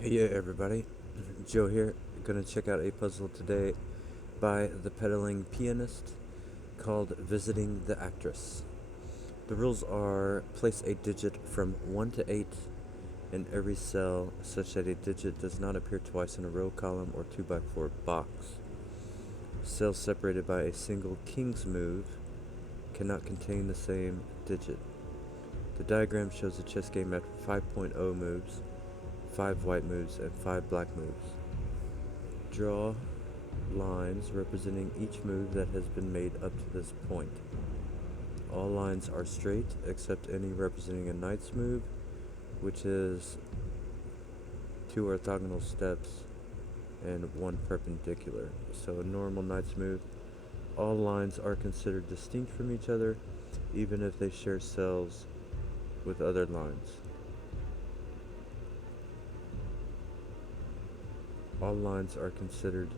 Hey everybody, Joe here. Gonna check out a puzzle today by the pedaling pianist called Visiting the Actress. The rules are place a digit from 1 to 8 in every cell such that a digit does not appear twice in a row, column, or 2x4 box. Cells separated by a single king's move cannot contain the same digit. The diagram shows a chess game after 5.0 moves, 5 white moves, and 5 black moves. Draw lines representing each move that has been made up to this point. All lines are straight except any representing a knight's move, which is 2 orthogonal steps and 1 perpendicular. So a normal knight's move. All lines are considered distinct from each other, even if they share cells with other lines. All lines are considered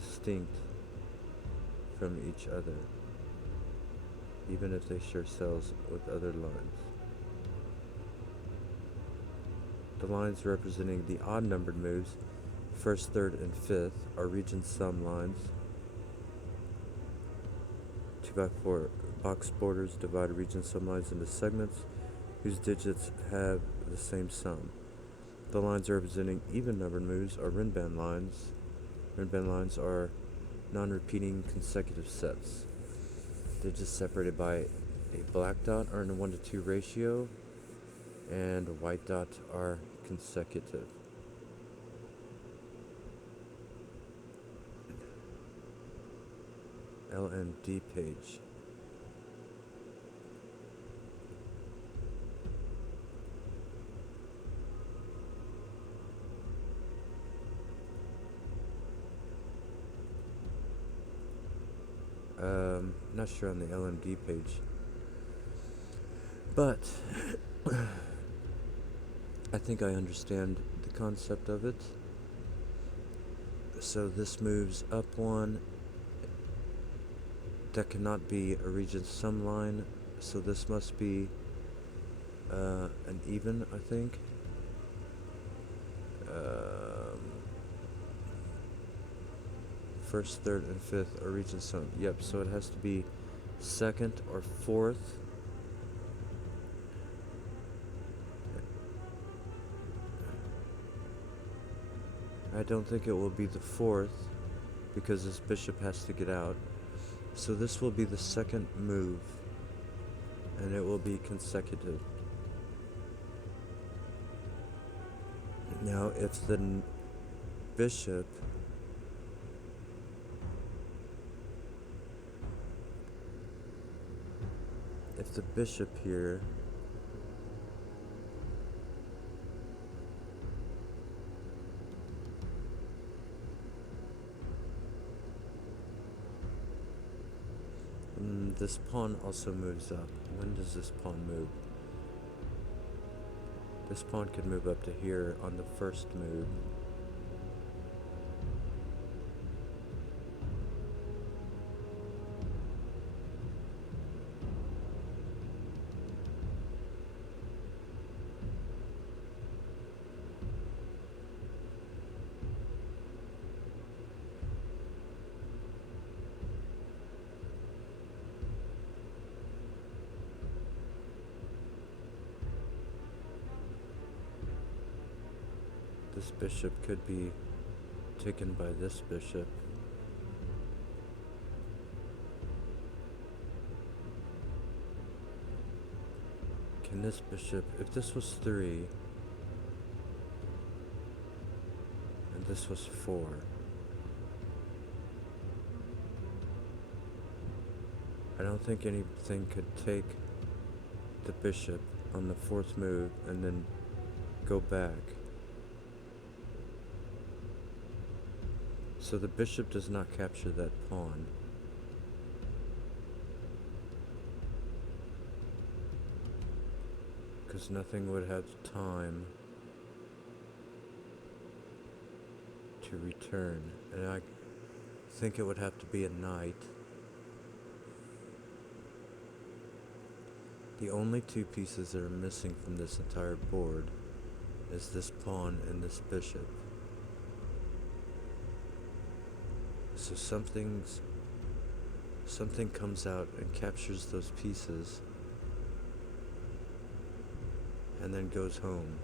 distinct from each other, even if they share cells with other lines. The lines representing the odd-numbered moves, first, third, and fifth, are region sum lines. 2x4 box borders divide region sum lines into segments whose digits have the same sum. The lines representing even-numbered moves are Rinban lines. Rinban lines are non-repeating consecutive sets. Digits separated by a black dot are in a 1 to 2 ratio, and a white dot are consecutive. LMD page. Not sure on the LMD page, but I think I understand the concept of it. So this moves up 1. That cannot be a region sum line, so this must be an even, I think. First, third, and fifth are region sum. Yep, so it has to be second or fourth. I don't think it will be the fourth, because this bishop has to get out. So this will be the second move, and it will be consecutive. Now, if the bishop here this pawn also moves up. When does this pawn move? This pawn could move up to here on the first move. This bishop could be taken by this bishop. Can this bishop, if this was 3, and this was 4, I don't think anything could take the bishop on the 4th move and then go back. So the bishop does not capture that pawn. Because nothing would have time to return. And I think it would have to be a knight. The only 2 pieces that are missing from this entire board is this pawn and this bishop. So something comes out and captures those pieces and then goes home.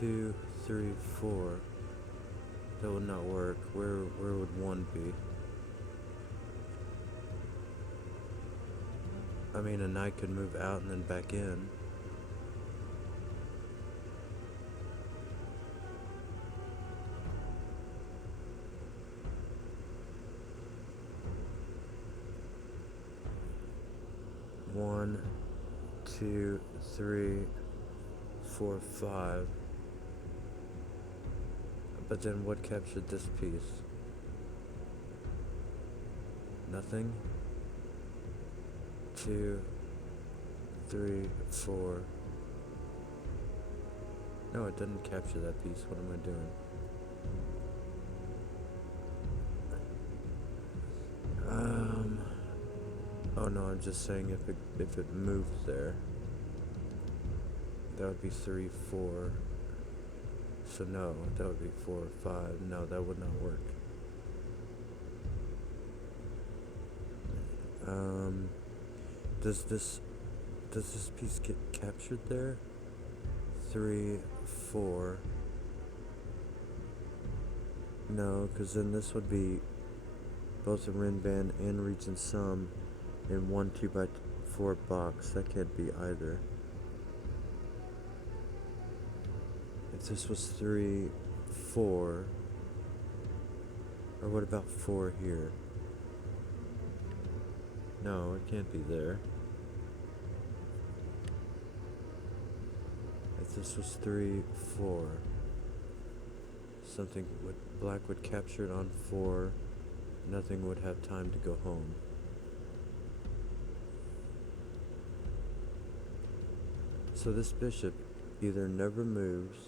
Two, three, four. That would not work. Where would one be? I mean, a knight could move out and then back in. One, two, three, four, five. But then what captured this piece? Nothing. Two, three, four. No, it didn't capture that piece. What am I doing? Oh no, I'm just saying if it moved there, that would be 3, 4. So no, that would be 4, 5. No, that would not work. Does this piece get captured there? 3, 4. No, because then this would be both a Rinban and Regent Sum in one 2x4 box. That can't be either. If this was 3, 4, or what about 4 here? No, it can't be there. If this was 3, 4, black would capture it on 4. Nothing would have time to go home. So this bishop either never moves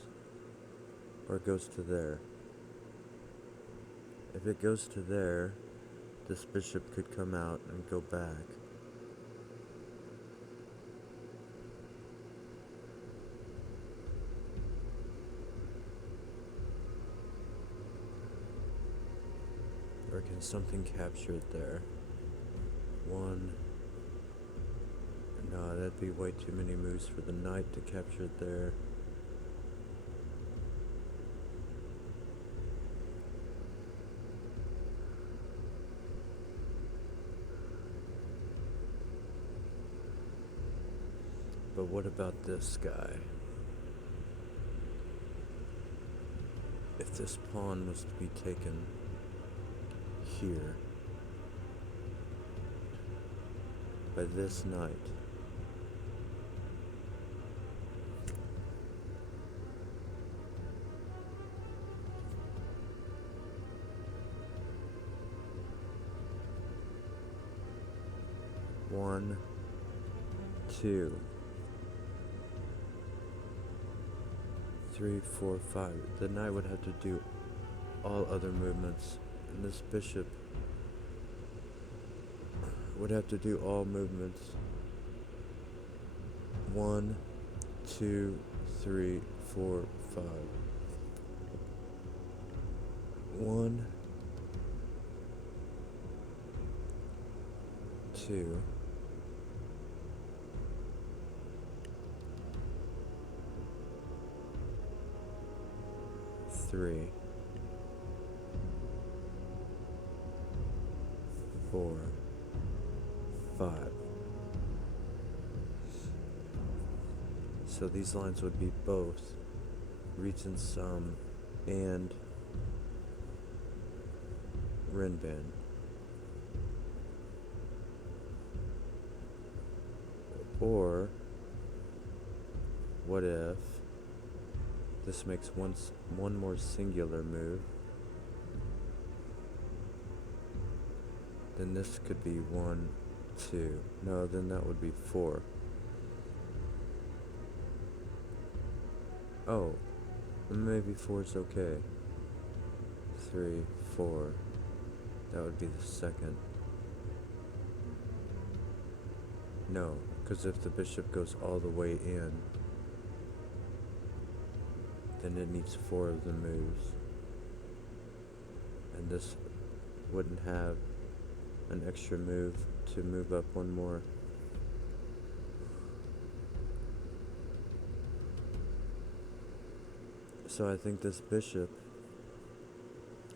or goes to there. If it goes to there, this bishop could come out and go back. Or can something capture it there? 1. No, that'd be way too many moves for the knight to capture it there. But what about this guy? If this pawn was to be taken here by this knight, one, two, 3, 4, 5. The knight would have to do all other movements, and this bishop would have to do all movements. 1, 2, 3, 4, 5. 1, 2, 3, 4, 5. So these lines would be both Regent Sum and Rinban. Or what if This makes one more singular move. Then this could be 1, 2. No, then that would be 4. Oh, maybe 4 is okay. 3, 4. That would be the second. No, because if the bishop goes all the way in, then it needs 4 of the moves. And this wouldn't have an extra move to move up one more. So I think this bishop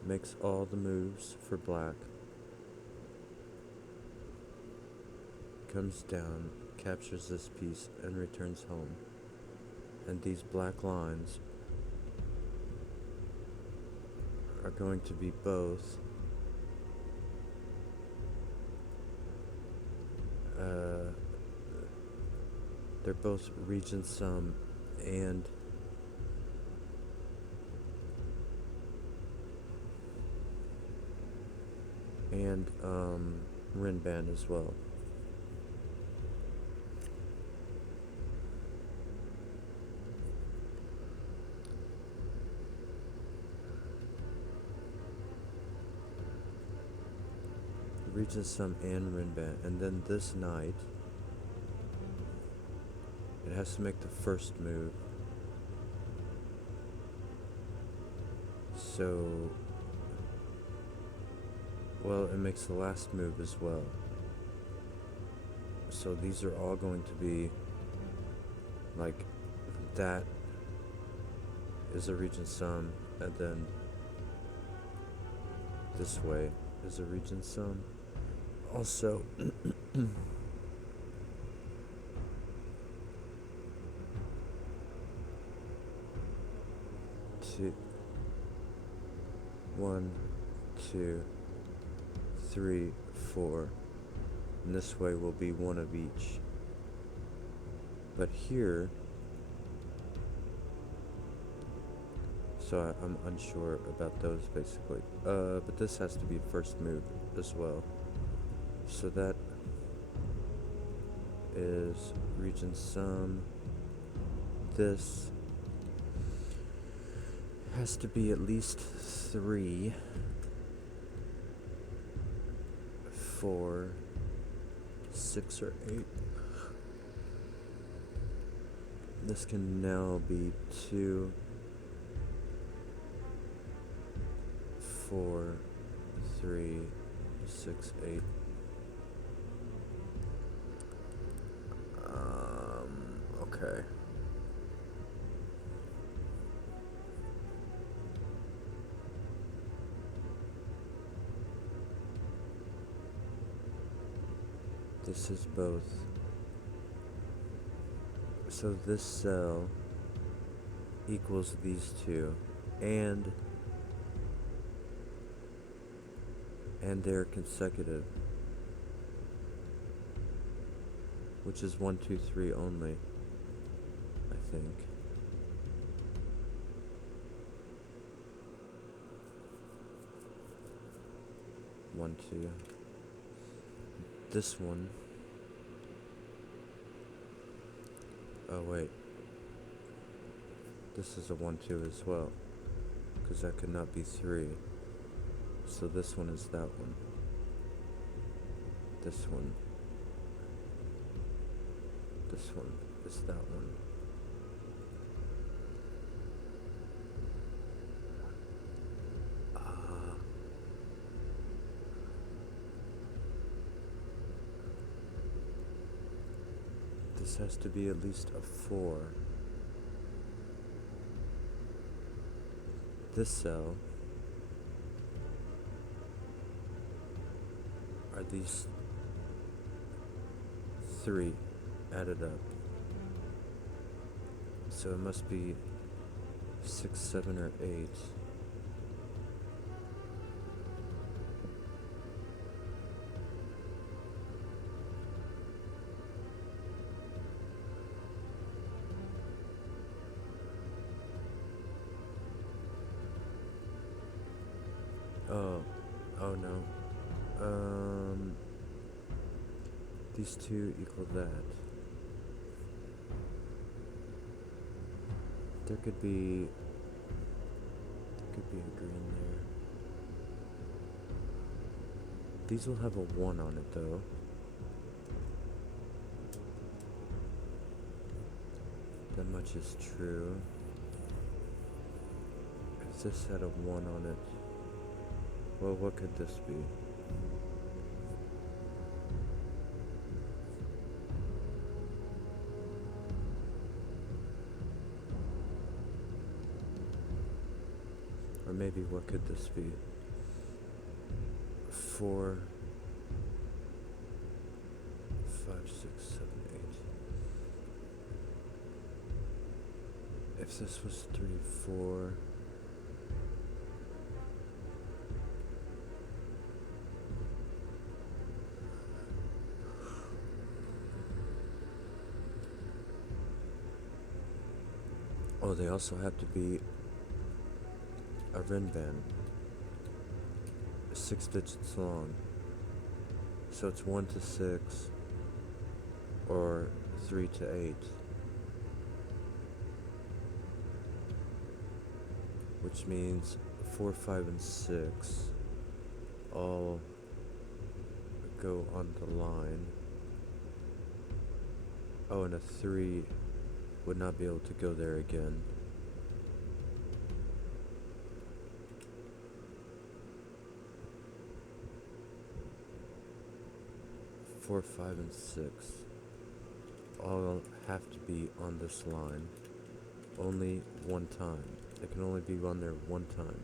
makes all the moves for black. Comes down, captures this piece, and returns home. And these black lines are going to be both they're both regent sum and Rinban as well. Regent sum and Rinban, and then this knight, it has to make the first move. So, well, it makes the last move as well. So these are all going to be like that is a regent sum, and then this way is a regent sum. Also, two, 1, 2, 3, 4, and this way will be one of each. But here, so I'm unsure about those basically. But this has to be first move as well. So that is regent sum. This has to be at least 3, 4, 6, or 8. This can now be 2, 4, 3, 6, 8. Okay. This is both. So this cell equals these two, and they're consecutive, which is 1, 2, 3 only, I think. One, two. This one. Oh wait. This is a 1, 2 as well, because that could not be 3. So this one is that one. This one. This one is that one. This has to be at least a 4. This cell are these 3 added up. So it must be 6, 7, or 8. Oh, oh no. Um, these two equal that. There could be a green there. These will have a 1 on it though. That much is true. If this had a 1 on it, well, what could this be? Or maybe what could this be? 4, 5, 6, 7, 8. If this was 3, 4. Oh, they also have to be a rin band, 6 digits long. So it's 1 to 6 or 3 to 8. Which means 4, 5, and 6 all go on the line. Oh, and a 3 would not be able to go there again. Four, 5, and 6 all have to be on this line only one time. They can only be on there one time.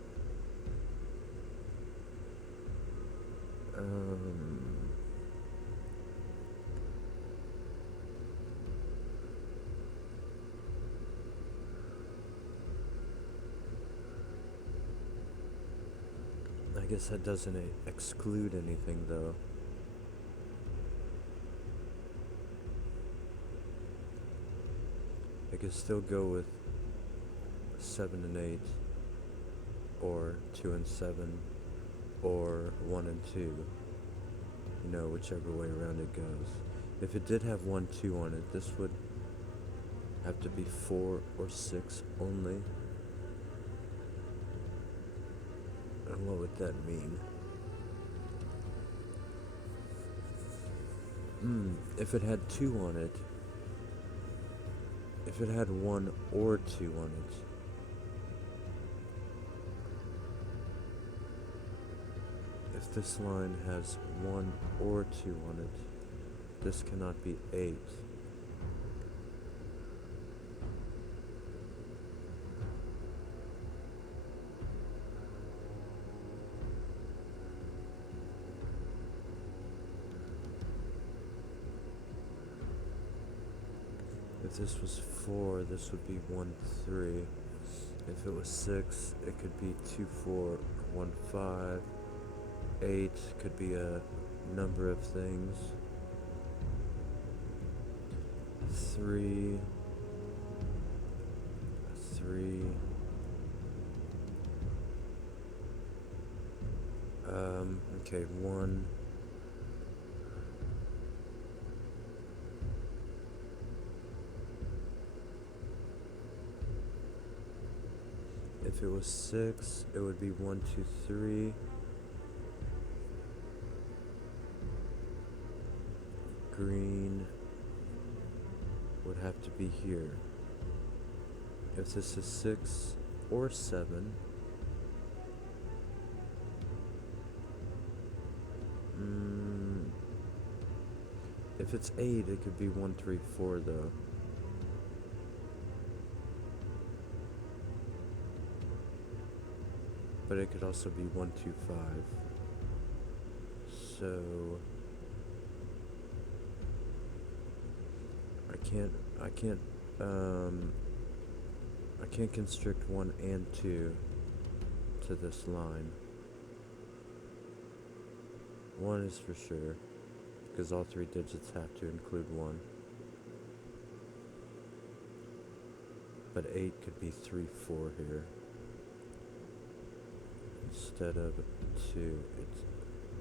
I guess that doesn't exclude anything though. I could still go with 7 and 8, or 2 and 7, or 1 and 2. You know, whichever way around it goes. If it did have 1, 2 on it, this would have to be 4 or 6 only. And what would that mean? If it had 2 on it, if it had 1 or 2 on it, if this line has 1 or 2 on it, this cannot be 8. If this was 4, this would be 1, 3. If it was 6, it could be 2, 4, 1, 5. 8 could be a number of things. 3. Okay, 1. If it was 6, it would be 1, 2, 3. Green would have to be here. If this is 6 or 7, if it's 8, it could be 1, 3, 4 though. But it could also be 1, 2, 5. So I can't constrict 1 and 2 to this line. 1 is for sure, because all 3 digits have to include 1. But 8 could be 3, 4 here. instead of 2.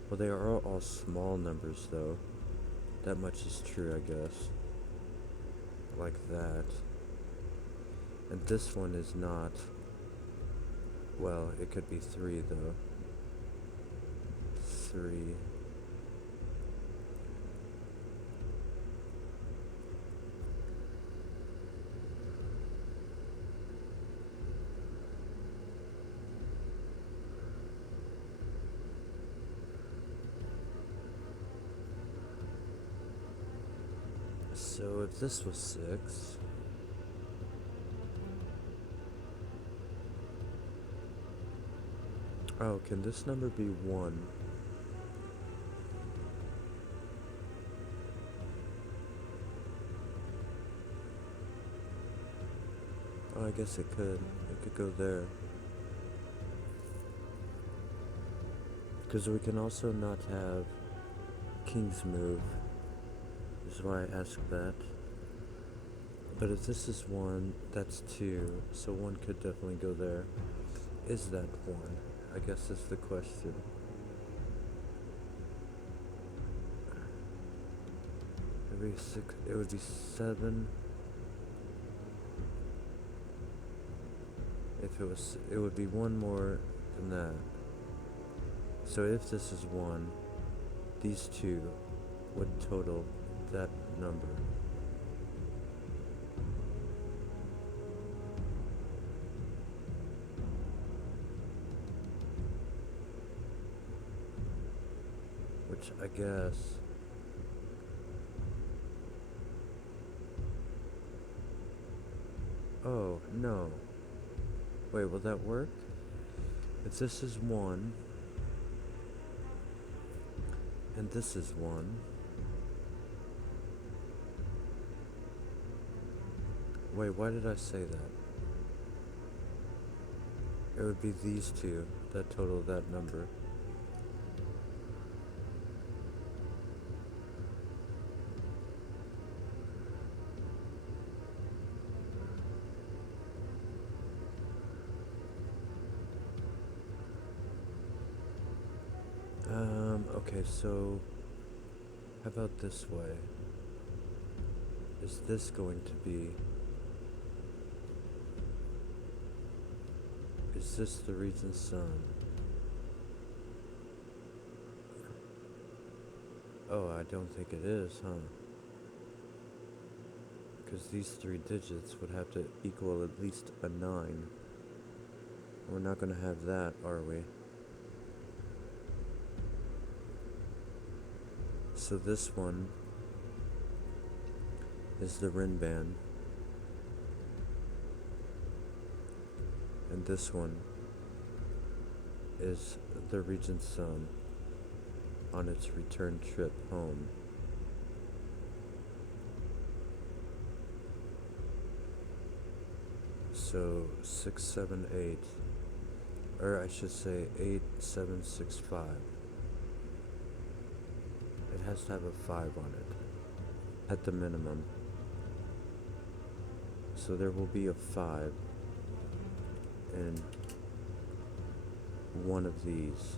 Well, they are all small numbers, though. That much is true, I guess. Like that. And this one is not. Well, it could be 3, though. 3. So if this was 6, oh, can this number be 1? Oh, I guess it could. It could go there. Because we can also not have king's move, is why I asked that. But if this is 1, that's 2, so 1 could definitely go there. Is that 1? I guess that's the question. It would be 6. It would be 7. If it would be 1 more than that. So if this is 1, these 2 would total that number. Which I guess. Oh, no. Wait, will that work? If this is 1, and this is 1, wait, why did I say that? It would be these 2 that total that number. Okay, so how about this way? Is this going to be... Is this the regent's son? Oh, I don't think it is, huh? Because these 3 digits would have to equal at least a 9. We're not going to have that, are we? So this one is the Rinban, and this one is the regent's son on its return trip home. So 6, 7, 8, or I should say 8, 7, 6, 5. It has to have a 5 on it, at the minimum. So there will be a 5 in one of these.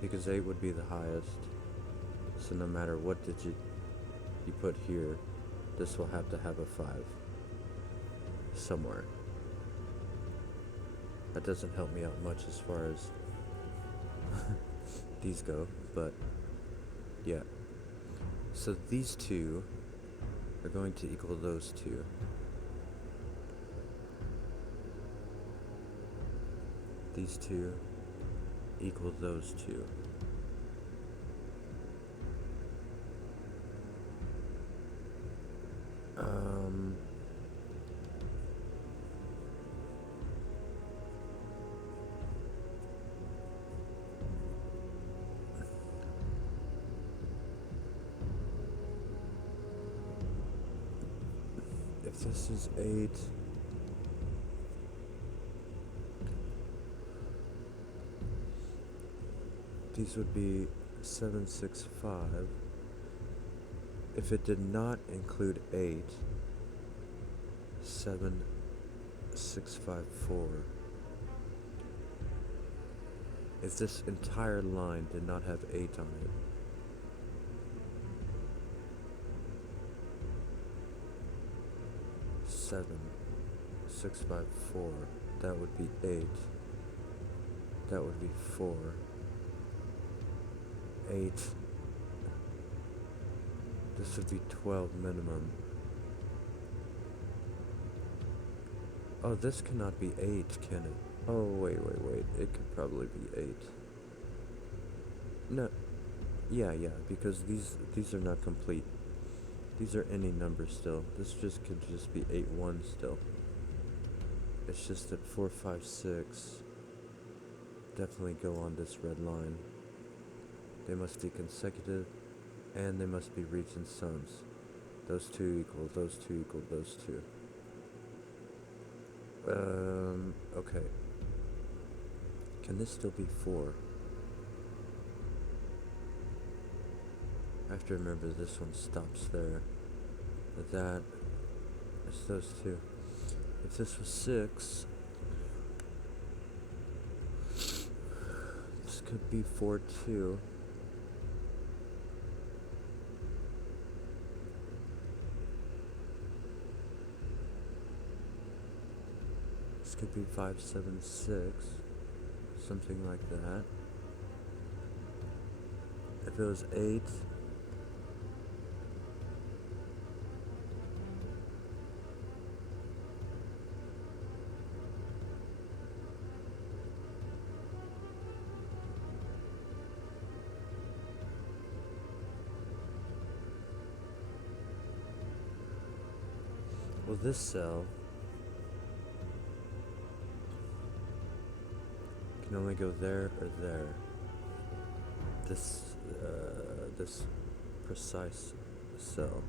Because 8 would be the highest. So no matter what digit you put here, this will have to have a 5 somewhere. That doesn't help me out much as far as these go, but yeah. So these 2 are going to equal those 2. These 2 equal those 2. If this is 8, these would be 7, 6, 5. If it did not include 8, 7654. If this entire line did not have 8 on it, seven, 654, that would be 8. That would be 4. 8. This would be 12 minimum. Oh, this cannot be 8, can it? Oh, wait. It could probably be 8. No. Yeah, because these are not complete. These are any numbers still. This could just be 8, 1 still. It's just that 4, 5, 6 definitely go on this red line. They must be consecutive, and they must be region sums. Those two equal those two equal those two. Okay. Can this still be 4? I have to remember this one stops there. But that is those two. If this was 6, this could be 4, 2. This could be 5, 7, 6. Something like that. If it was 8, well, this cell can only go there or there. This precise cell.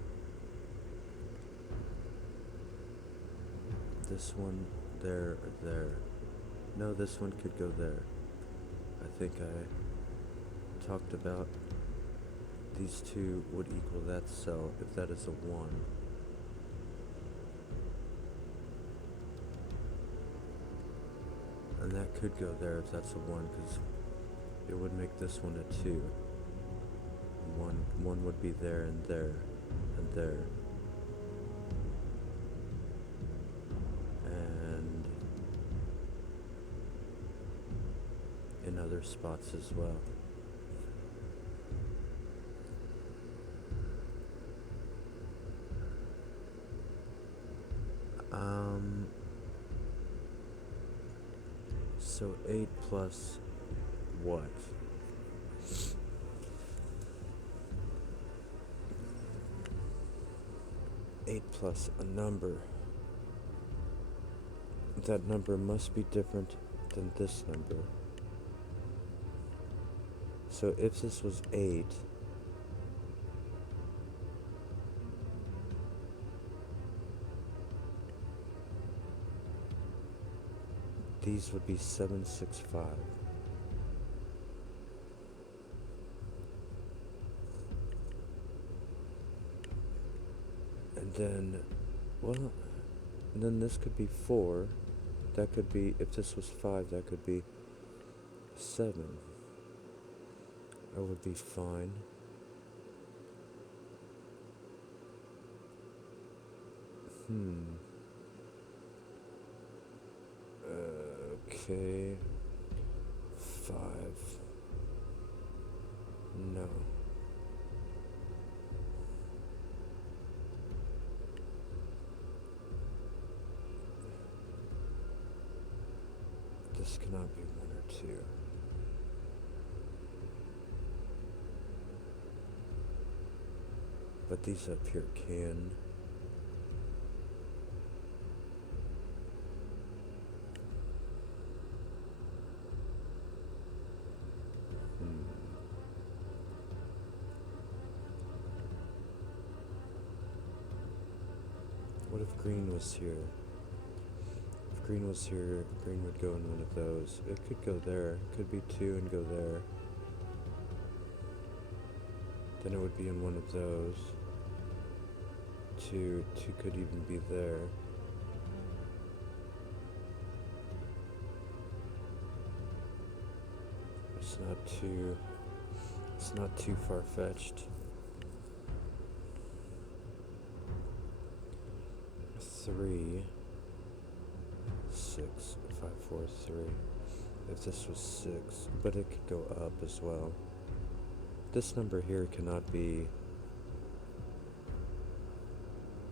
This one there or there. No, this one could go there. I think I talked about these two would equal that cell if that is a 1. And that could go there if that's a 1, because it would make this one a 2. One would be there and there and there. And in other spots as well. So 8 plus what? Eight plus a number. That number must be different than this number. So if this was 8, these would be 7, 6, 5. And then, well, then this could be 4. That could be, if this was 5, that could be 7. That would be fine. Okay. 5. No. This cannot be 1 or 2. But these up here can. What if green was here? If green was here, green would go in one of those. It could go there. It could be 2 and go there. Then it would be in one of those. 2 could even be there. it's not too far-fetched. 3, 6, 5, 4, 3. If this was 6, but it could go up as well. This number here cannot be...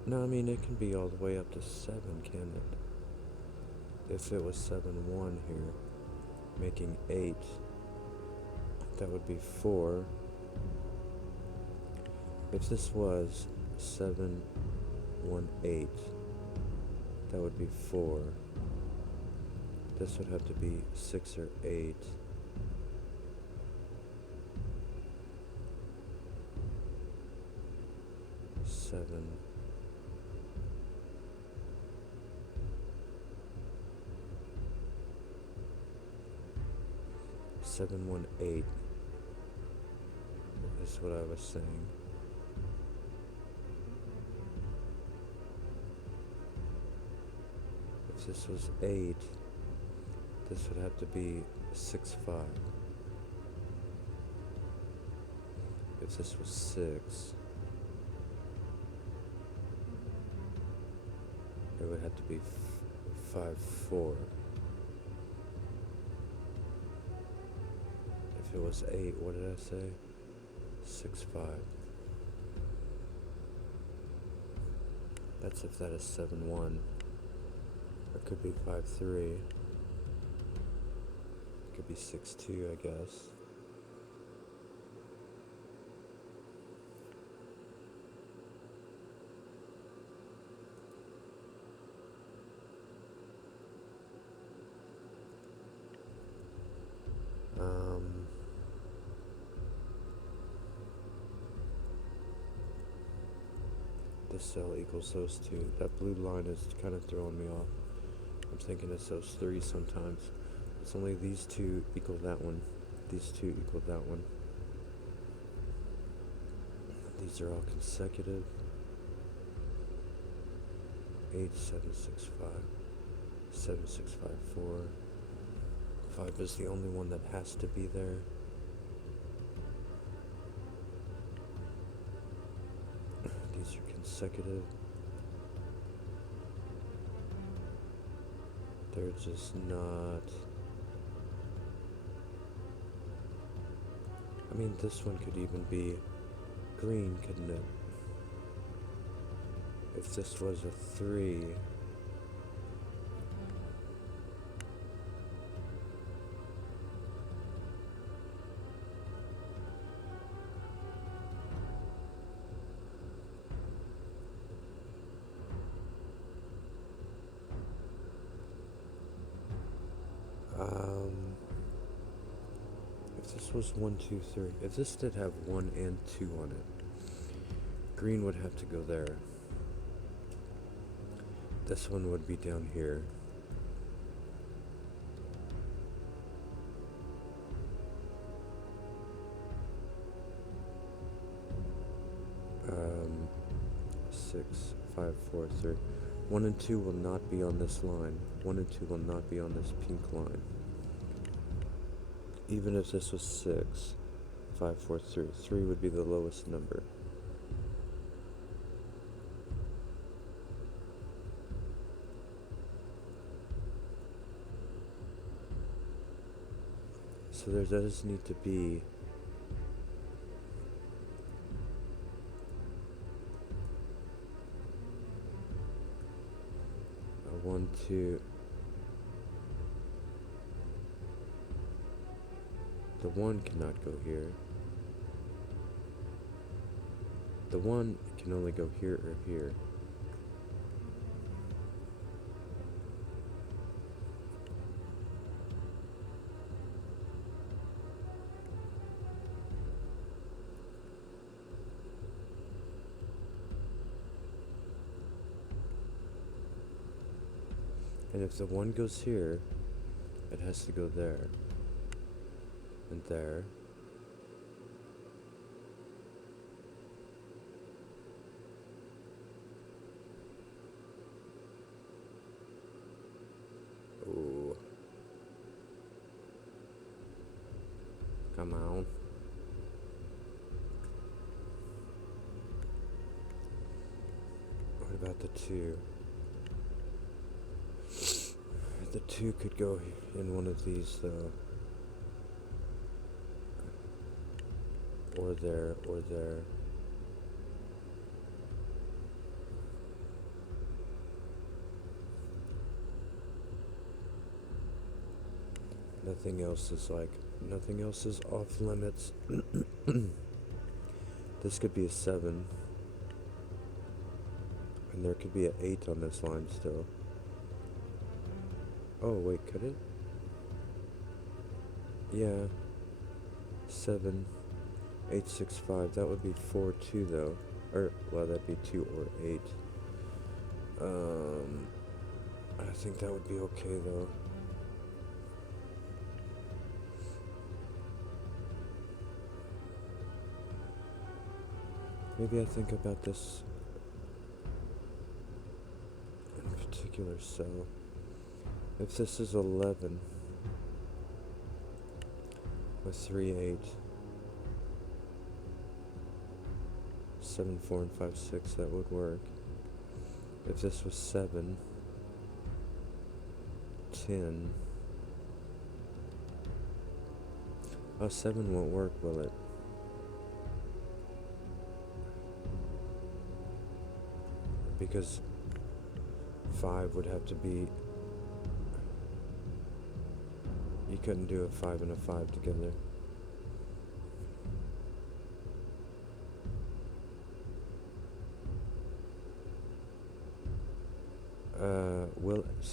No, I mean, it can be all the way up to 7, can it? If it was 7, 1 here, making 8, that would be 4. If this was 7, 1, 8, that would be 4. This would have to be 6 or 8. Seven. Seven, 1, 8 is what I was saying. If this was 8, this would have to be 6, 5. If this was 6, it would have to be 5, 4. If it was 8, what did I say? 6, 5. That's if that is 7, 1. It could be 5, 3. It could be 6, 2, I guess. This cell equals those 2. That blue line is kind of throwing me off. I'm thinking it's those 3 sometimes. It's only these 2 equal that one. These 2 equal that one. These are all consecutive. 8, 7, 6, 5. 7, 6, 5, 4. 5 is the only one that has to be there. These are consecutive. They're just not... I mean, this one could even be green, couldn't it? If this was a 3... if this was 1, 2, 3, if this did have 1 and 2 on it, green would have to go there. This one would be down here. Um, 6, 5, 4, 3. 1 and 2 will not be on this line. 1 and 2 will not be on this pink line. Even if this was 6, 5, 4, 3, 3 would be the lowest number. So there does need to be a 1, 2. The 1 cannot go here. The 1 can only go here or here. And if the 1 goes here, it has to go there. And there. Ooh. Come on. What about the 2? The 2 could go in one of these, though. Or there, or there. Nothing else is off limits. This could be a 7. And there could be an 8 on this line still. Oh, wait, could it? Yeah. 7, 8, 6, 5. That would be 4, 2, though. Or, well, that'd be 2 or 8. I think that would be okay, though. Maybe I think about this in particular, so if this is 11 with 3, 8, 7, 4, and 5, 6, that would work. If this was 7, 10, oh, 7 won't work, will it? Because 5 would have to be, you couldn't do a 5 and a 5 together.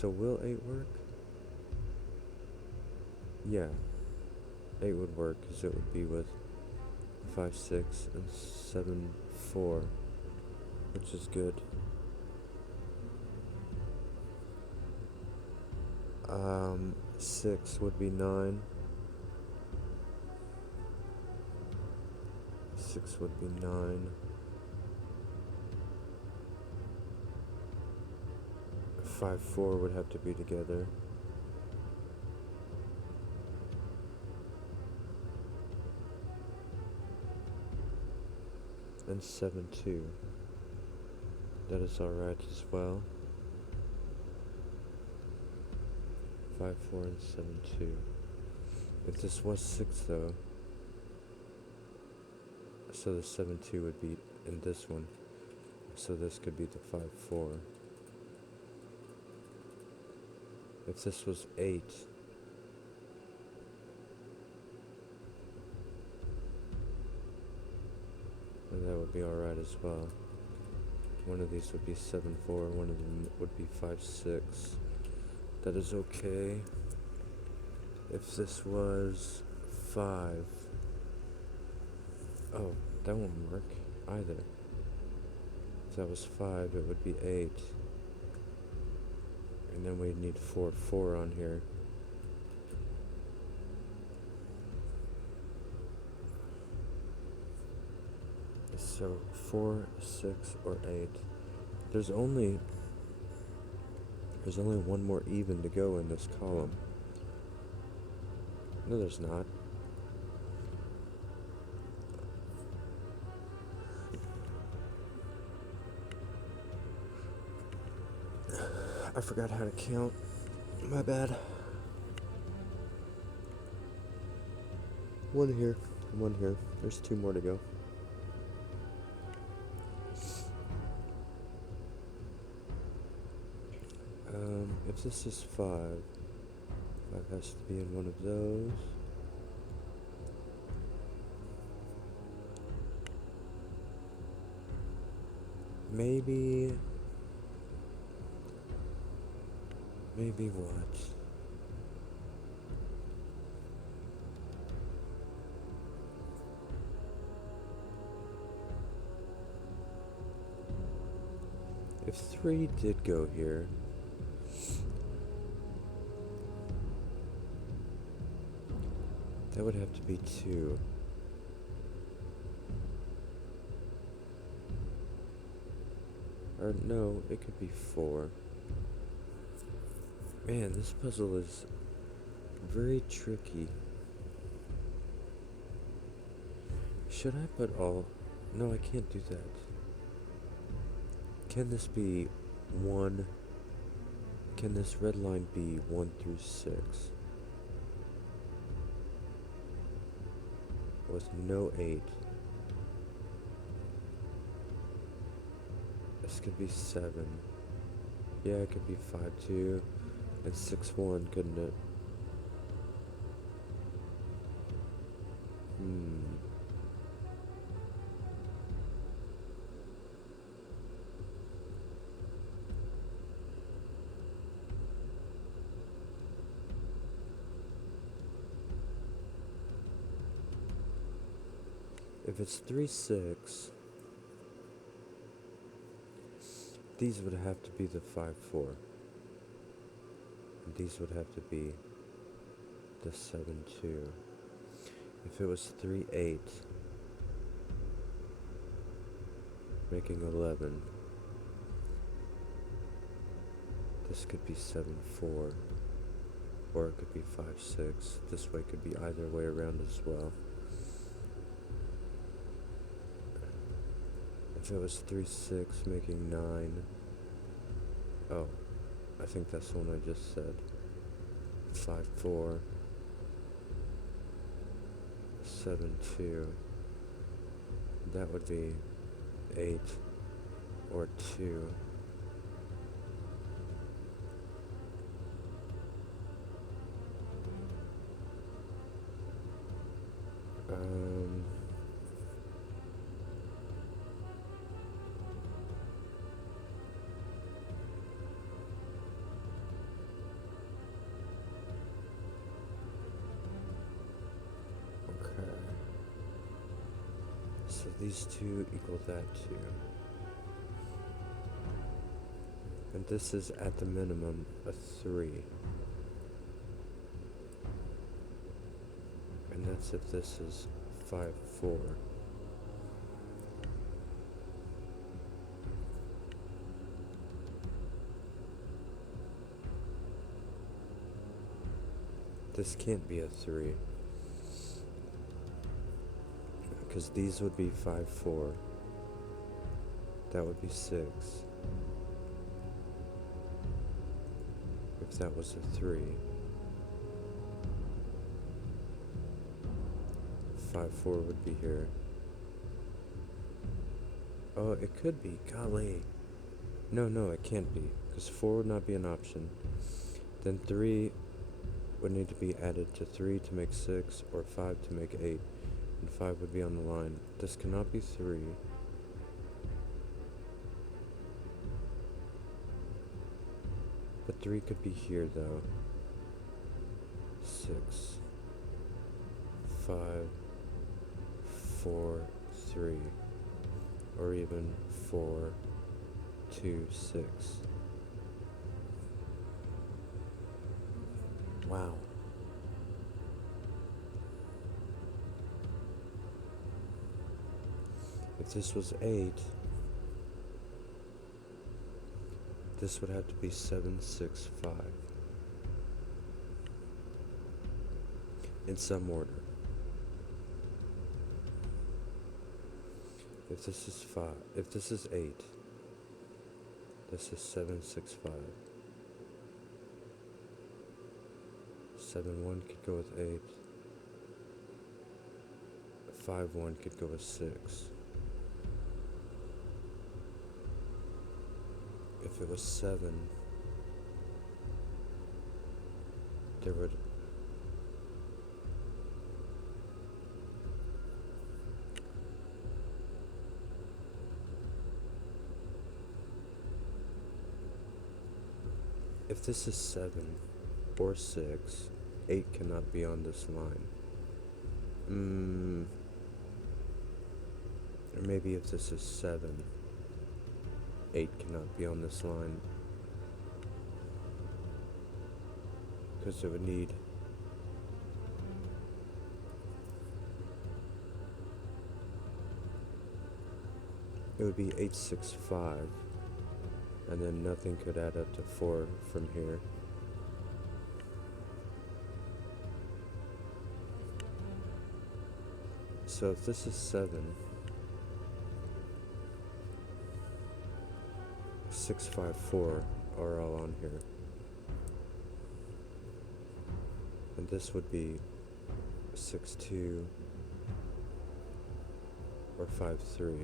Will 8 work? Yeah, 8 would work, because it would be with 5, 6, and 7, 4, which is good. 6 would be 9. 6 would be 9. 5, 4 would have to be together. And 7, 2. That is alright as well. 5, 4, and 7, 2. If this was 6, though, so the 7, 2 would be in this one. So this could be the 5, 4. If this was 8, then that would be alright as well. One of these would be 7, 4, one of them would be 5, 6. That is okay. If this was 5, oh, that won't work either. If that was 5, it would be 8. And then we'd need 4, 4 on here. So 4, 6, or 8. There's only one more even to go in this column. No, there's not. I forgot how to count. My bad. 1 here, 1 here. There's 2 more to go. If this is 5, 5 has to be in one of those. Maybe what? If 3 did go here, that would have to be 2. Or no, it could be 4. Man, this puzzle is very tricky. Should I put all... No, I can't do that. Can this be 1... Can this red line be 1 through 6? With no 8. This could be 7. Yeah, it could be 5, 2, and 6, 1, couldn't it? If it's 3, 6, these would have to be the 5, 4. And these would have to be the 7, 2. If it was 3, 8, making 11, this could be 7, 4, or it could be 5, 6. This way could be either way around as well. If it was 3, 6, making 9, oh, I think that's the one I just said. 5, 4, 7, 2, that would be 8 or 2. So these two equal that two. And this is at the minimum a 3. And that's if this is 5, 4. This can't be a 3. Because these would be 5, 4. That would be 6. If that was a 3. 5, 4 would be here. Oh, it could be. Golly. No, it can't be. Because 4 would not be an option. Then 3 would need to be added to 3 to make 6, or 5 to make 8. And 5 would be on the line. This cannot be 3. But 3 could be here, though. 6, 5, 4, 3. Or even 4, 2, 6. Wow. If this was 8, this would have to be 7, 6, 5. In some order. If this is 5, if this is 8, this is 7, 6, 5. 7, 1 could go with 8. 5, 1 could go with 6. If it was 7, there would... If this is 7 or 6, 8 cannot be on this line. Or maybe if this is 7, 8 cannot be on this line. Because it would need... It would be 8, 6, 5. And then nothing could add up to 4 from here. So So if this is 7, 6, 5, 4 are all on here. And this would be 6, 2, or 5, 3.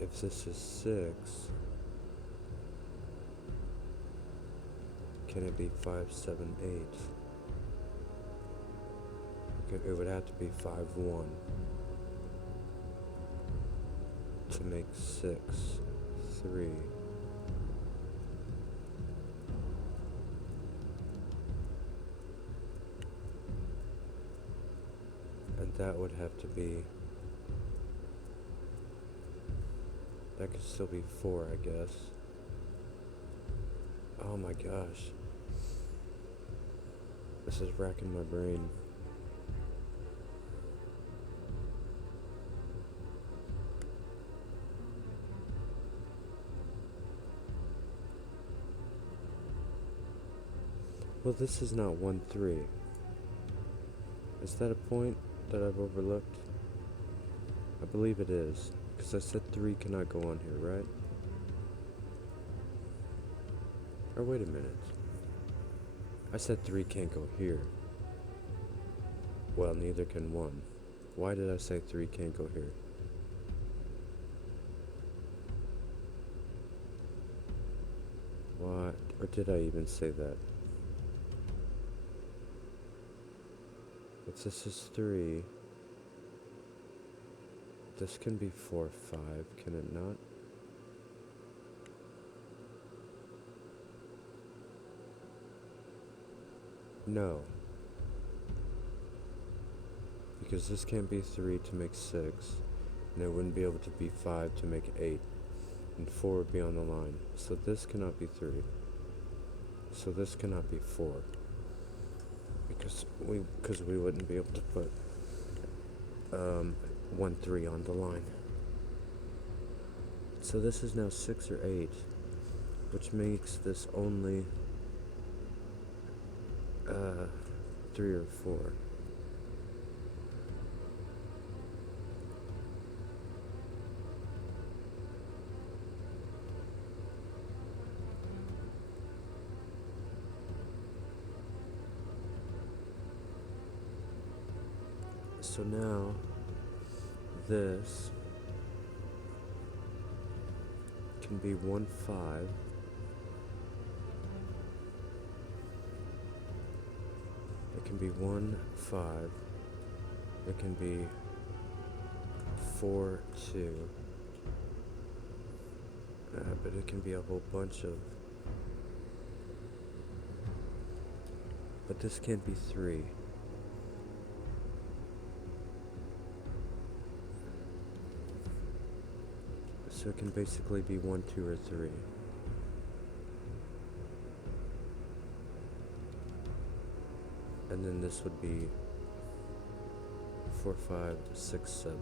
If this is 6, can it be 5, 7, 8? It would have to be 5, 1 to make 6, 3. And that would have to be, that could still be 4, I guess. Oh my gosh. This is racking my brain. Well, this is not 1, 3. Is that a point that I've overlooked? I believe it is, because I said 3 cannot go on here, right? Or wait a minute. I said 3 can't go here. Well, neither can 1. Why did I say 3 can't go here? Why? Or did I even say that? If this is 3, this can be 4, 5, can it not? No. Because this can't be 3 to make 6, and it wouldn't be able to be 5 to make 8, and 4 would be on the line. So this cannot be 3. So this cannot be 4. Because we wouldn't be able to put 1, 3 on the line. So this is now 6 or 8, which makes this only 3 or 4. So now this can be 1, 5. It can be 1, 5. It can be 4, 2. But it can be a whole bunch of. But this can't be 3. So it can basically be 1, 2, or 3. And then this would be 4, 5, 6, 7.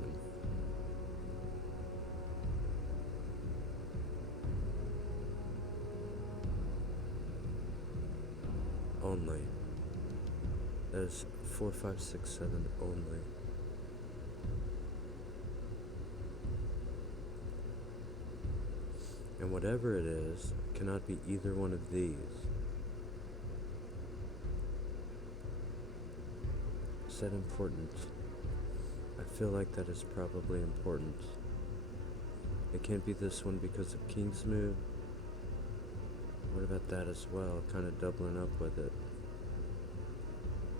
Only. That is 4, 5, 6, 7 only. And whatever it is, cannot be either one of these. Is that important? I feel like that is probably important. It can't be this one because of King's move. What about that as well? Kind of doubling up with it.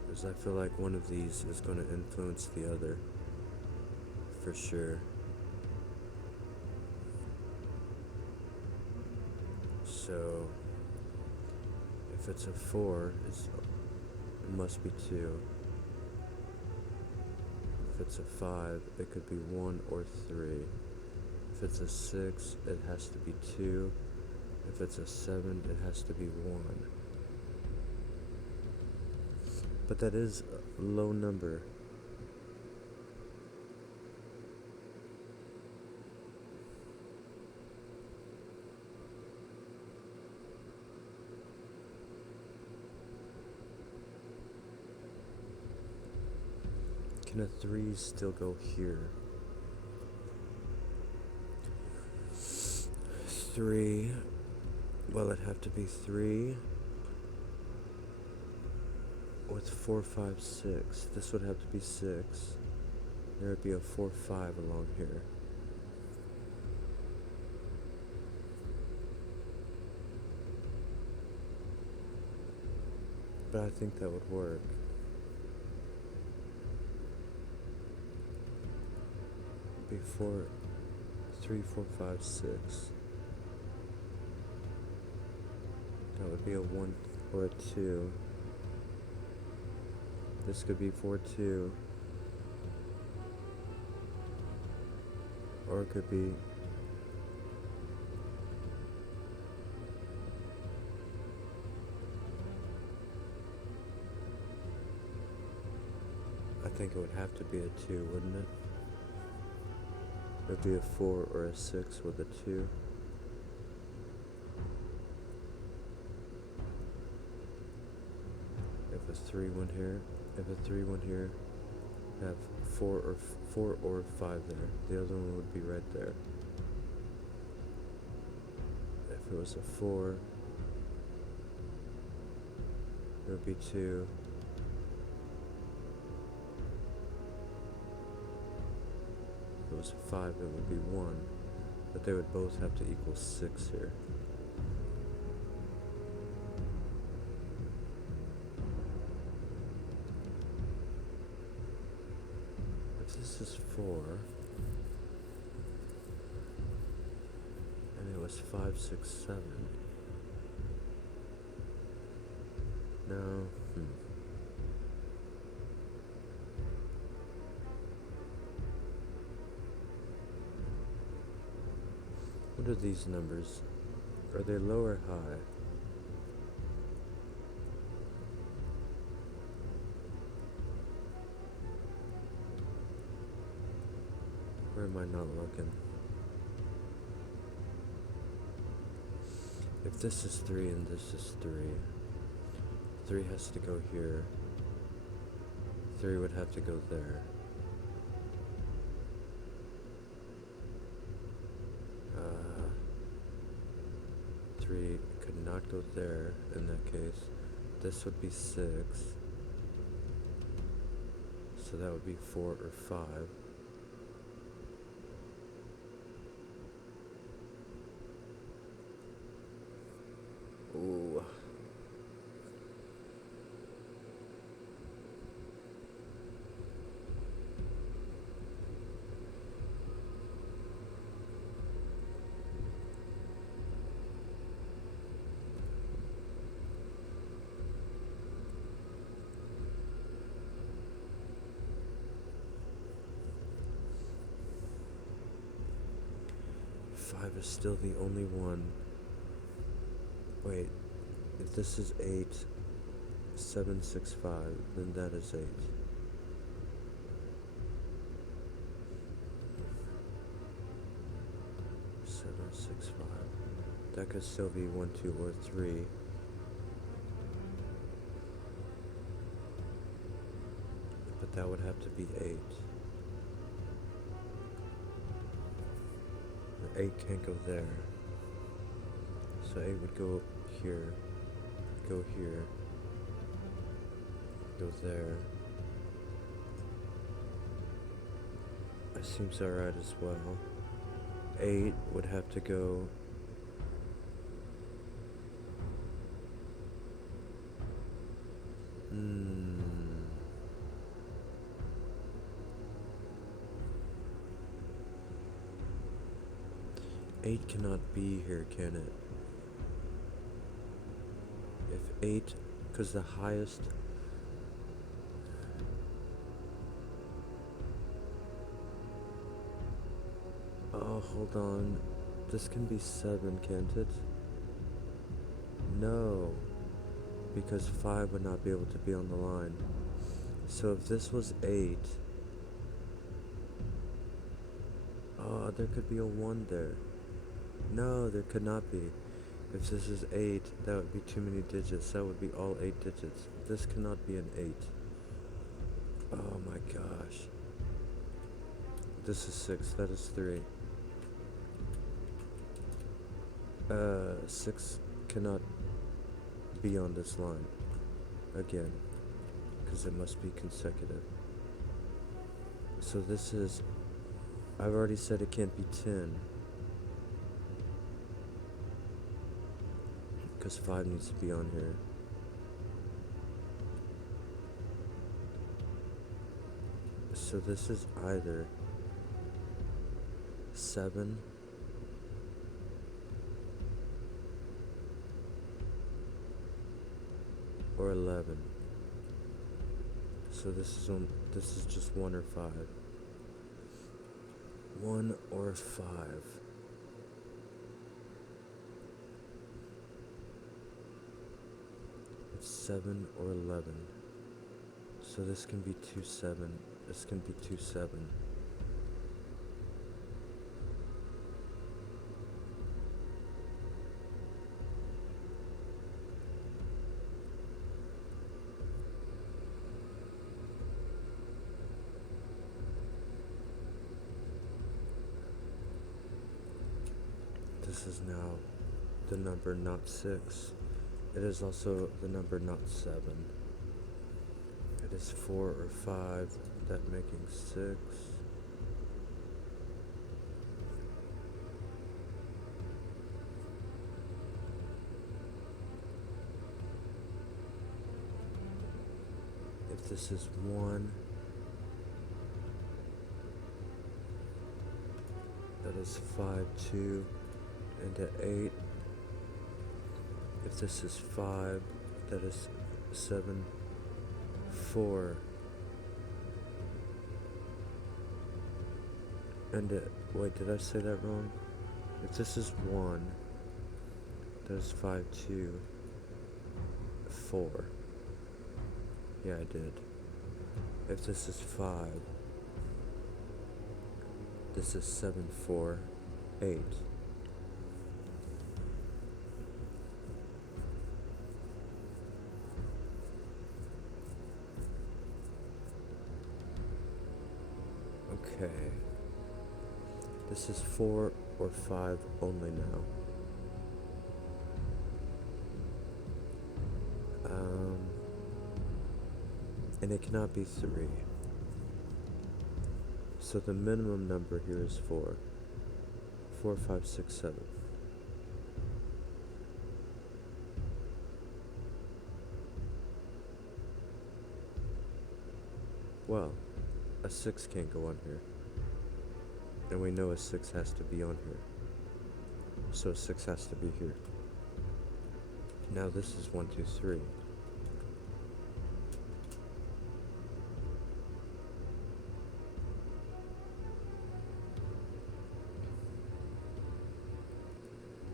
Because I feel like one of these is going to influence the other. For sure. So, if it's a 4, it must be 2. If it's a 5, it could be 1 or 3. If it's a 6, it has to be 2. If it's a 7, it has to be 1. But that is a low number. Can a 3 still go here? 3. Well, it'd have to be 3 with 4, 5, 6. This would have to be 6. There would be a 4, 5 along here. But I think that would work. Be 4, 3, 4, 5, 6. That would be a 1 or a 2. This could be 4, 2. Or it could be I think it would have to be a 2, wouldn't it? It would be a 4 or a 6 with a 2. If a 3 went here, if a 3 went here, have 4 or 5 there. The other one would be right there. If it was a 4, it would be 2. If it was a 5, it would be 1. But they would both have to equal 6 here. If this is 4, and it was 5, 6, 7. No, What are these numbers? Are they low or high? Or am I not looking? If this is 3 and this is 3, 3 has to go here. 3 would have to go there. 3 could not go there in that case. This would be 6. So that would be 4 or 5. Ooh. Five is still the only one. Wait, if this is 8, 7, 6, 5, then that is 8. 7, 6, 5. That could still be 1, 2, or 3. But that would have to be 8. 8 can't go there. So 8 would go here, go here, go there. That seems alright as well. 8 would have to go Eight cannot be here, can it? If 8, because the highest... Oh, hold on. This can be 7, can't it? No. Because 5 would not be able to be on the line. So if this was 8... Oh, there could be a 1 there. No, there could not be. If this is 8, that would be too many digits. That would be all 8 digits. This cannot be an 8. Oh my gosh. This is 6, that is 3. 6 cannot be on this line. Again. Because it must be consecutive. So this is... I've already said it can't be 10. Because 5 needs to be on here. So this is either 7 or 11. So this is just 1 or 5. 1 or 5. It's 7 or 11. So this can be 2, 7. This can be 2, 7. This is now the number not 6. It is also the number not 7. It is 4 or 5, that making 6. If this is 1, that is 5, 2, and 8. If this is 5, that is 7, 4. And wait, did I say that wrong? If this is 1, that is 5, 2, 4. Yeah, I did. If this is 5, this is 7, 4, 8. Okay. This is 4 or 5 only now. And it cannot be 3. So the minimum number here is 4. 4, 5, 6, 7. Well, a 6 can't go on here. And we know a 6 has to be on here. So a 6 has to be here. Now this is 1, 2, 3.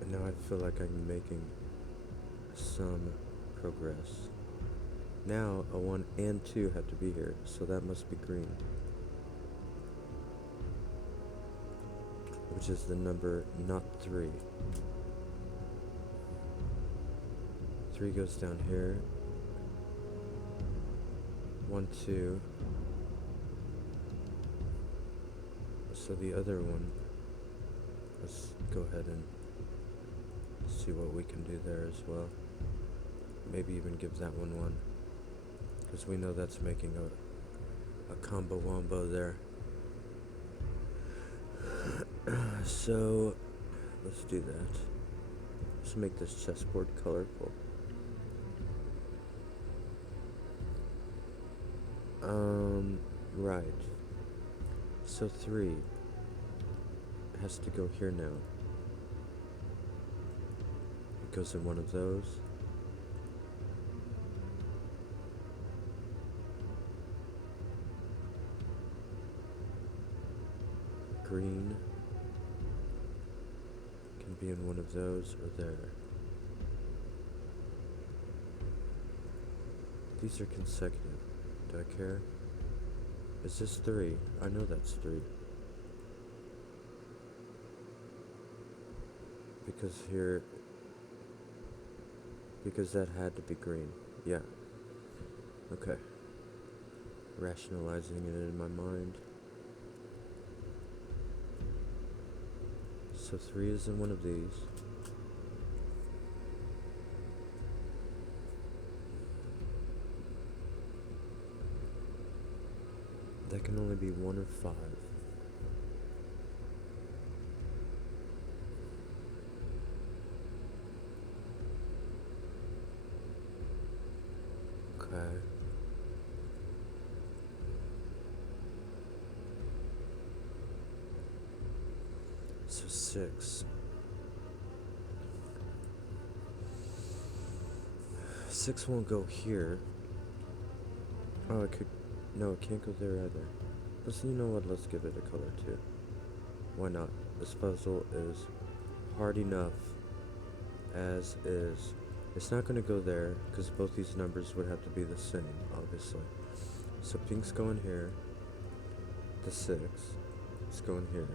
And now I feel like I'm making some progress. Now a 1 and 2 have to be here, so that must be green. Which is the number not 3. 3 goes down here. 1, 2. So the other one, let's go ahead and see what we can do there as well. Maybe even give that one 1. Because we know that's making a combo wombo there. So, let's do that. Let's make this chessboard colorful. Right. So 3 has to go here now. It goes in one of those. Green can be in one of those or there. These are consecutive. Do I care? Is this 3? I know that's 3. Because that had to be green. Yeah. Okay. rationalizing it in my mind. So 3 is in one of these. That can only be 1 or 5. Okay. So 6. 6 won't go here. Oh, it could... No, it can't go there either. You know what? Let's give it a color too. Why not? This puzzle is hard enough as is. It's not going to go there because both these numbers would have to be the same, obviously. So pink's going here. The 6 is going here.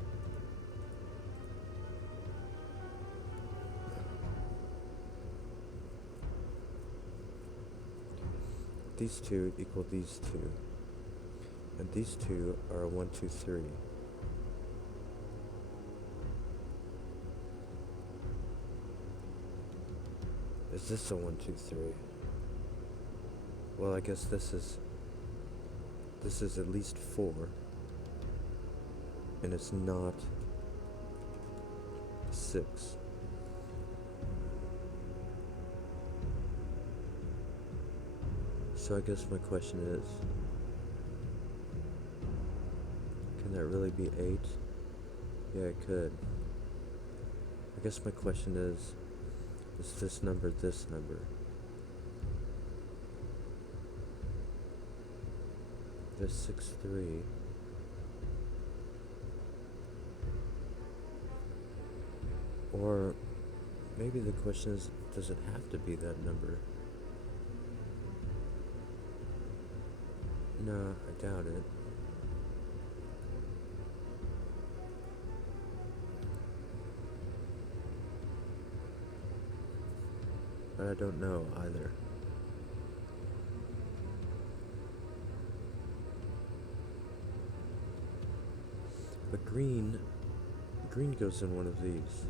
These 2 equal these 2. And these 2 are a 1, 2, 3. Is this a 1, 2, 3? Well, I guess this is at least 4. And it's not 6. So I guess my question is, can that really be 8? Yeah, it could. I guess my question is this number this number? There's 6, 3. Or maybe the question is, does it have to be that number? No, I doubt it. But I don't know either. But green goes in one of these.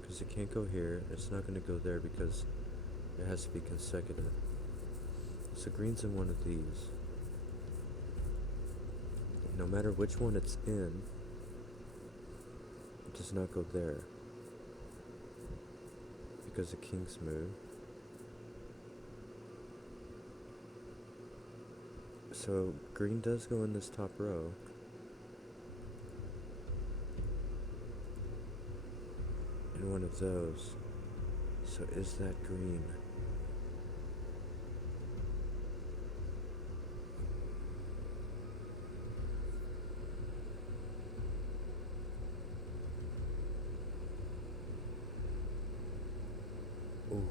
Because it can't go here, it's not going to go there because it has to be consecutive. So green's in one of these. No matter which one it's in, it does not go there. Because the king's move. So green does go in this top row. In one of those. So is that green? Ooh.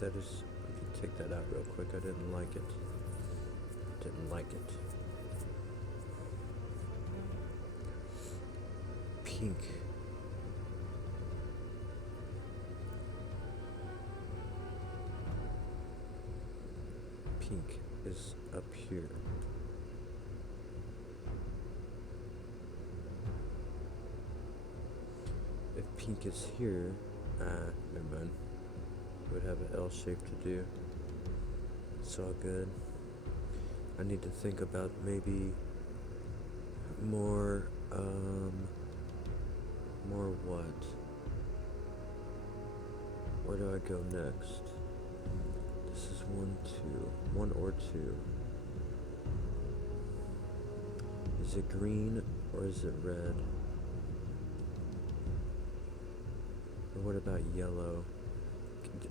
That is, we can take that out real quick. I didn't like it. Didn't like it. Pink. Pink is up here. If pink is here, never mind. It would have an L shape to do. It's all good. I need to think about maybe more what? Where do I go next? This is 1, 2. 1 or 2. Is it green or is it red? Or what about yellow?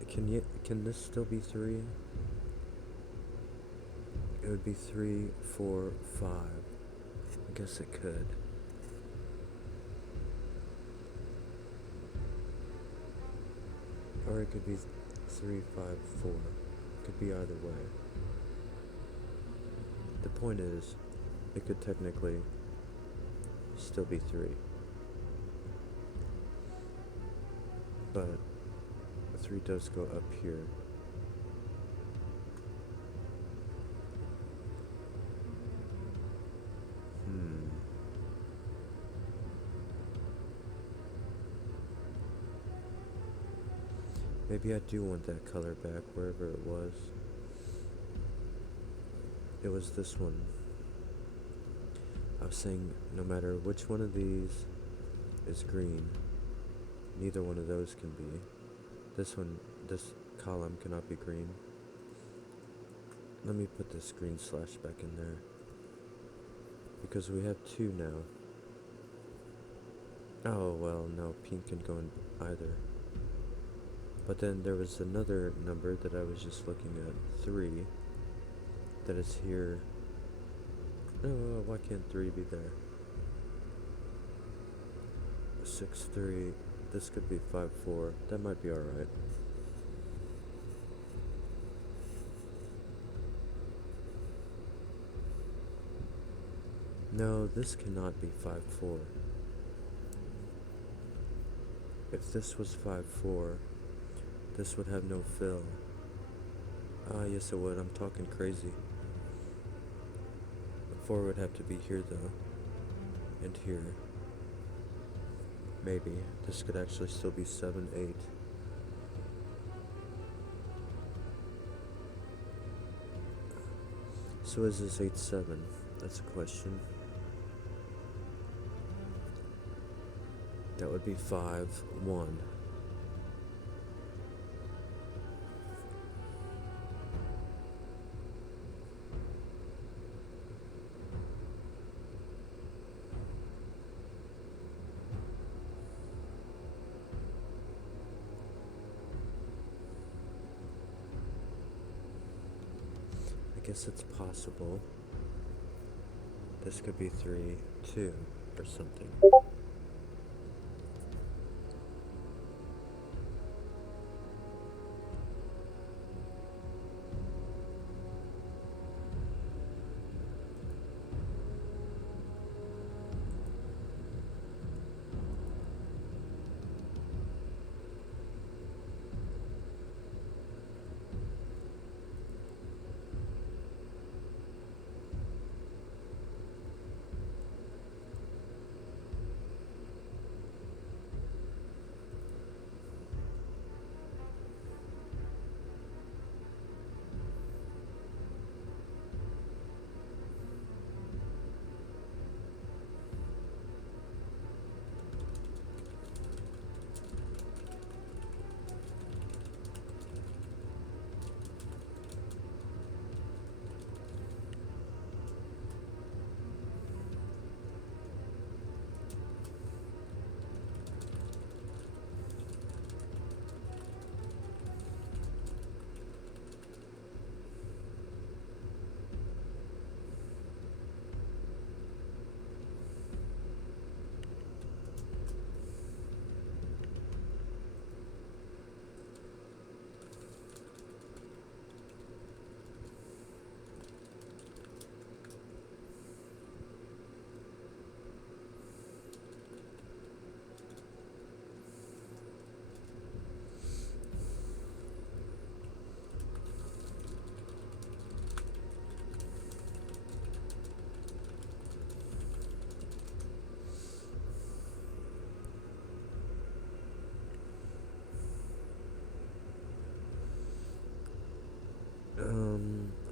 Can this still be 3? It would be 3, 4, 5. I guess it could. Or it could be 3, 5, 4. It could be either way. The point is, it could technically still be 3. But 3 does go up here. Maybe I do want that color back, wherever it was. It was this one. I was saying no matter which one of these is green, neither one of those can be. This column cannot be green. Let me put this green slash back in there. Because we have 2 now. Oh, well, no, pink can go in either. But then there was another number that I was just looking at, 3, that is here. Oh, why can't 3 be there? 6, 3, this could be 5, 4, that might be alright. No, this cannot be 5, 4. If this was 5, 4, this would have no fill. Ah, yes it would. I'm talking crazy. 4 would have to be here though. And here. Maybe. This could actually still be 7, 8. So is this 8, 7? That's a question. That would be 5, 1. I guess it's possible. This could be 3, 2, or something.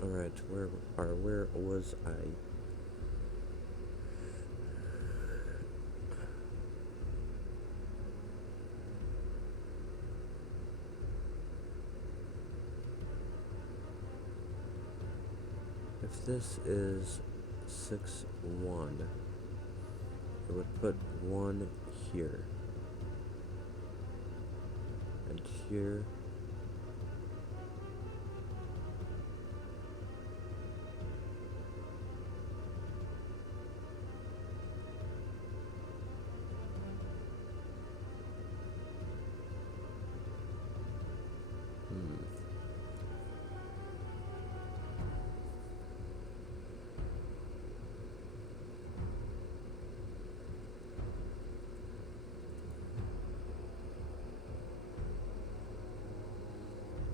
Alright, where was I? If this is 6, 1, it would put 1 here. And here.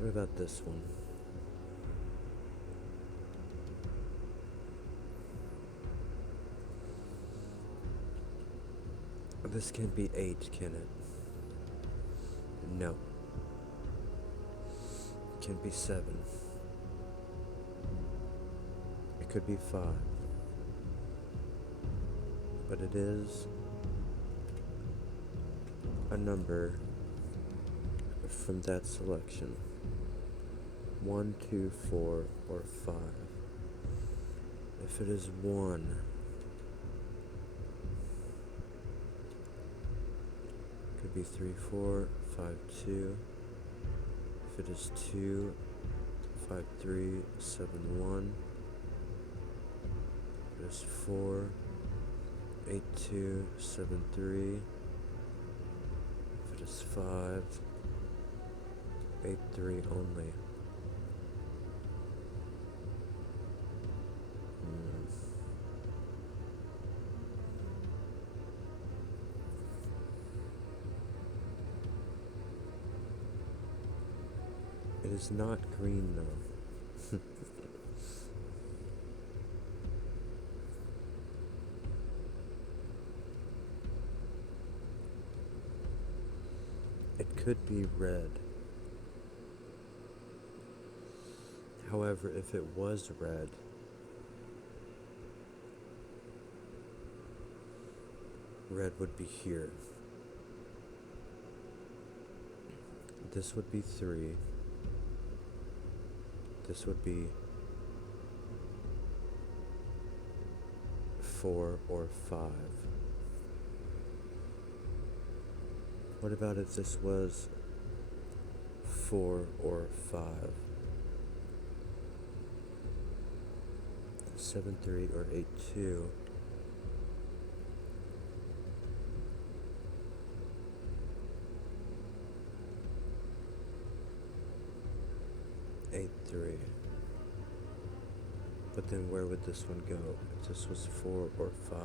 What about this one? This can't be 8, can it? No. It can't be 7. It could be 5. But it is a number from that selection. 1, 2, 4, or 5. If it is 1, it could be 3, 4, 5, 2. If it is 2, 5, 3, 7, 1. If it is 4, 8, 2, 7, 3. If it is 5, 8, 3 only. It is not green though. It could be red. However, if it was red, red would be here. This would be 3. This would be 4 or 5. What about if this was 4 or 5? 7, 3 or 8, 2. But then where would this one go? If this was 4 or 5,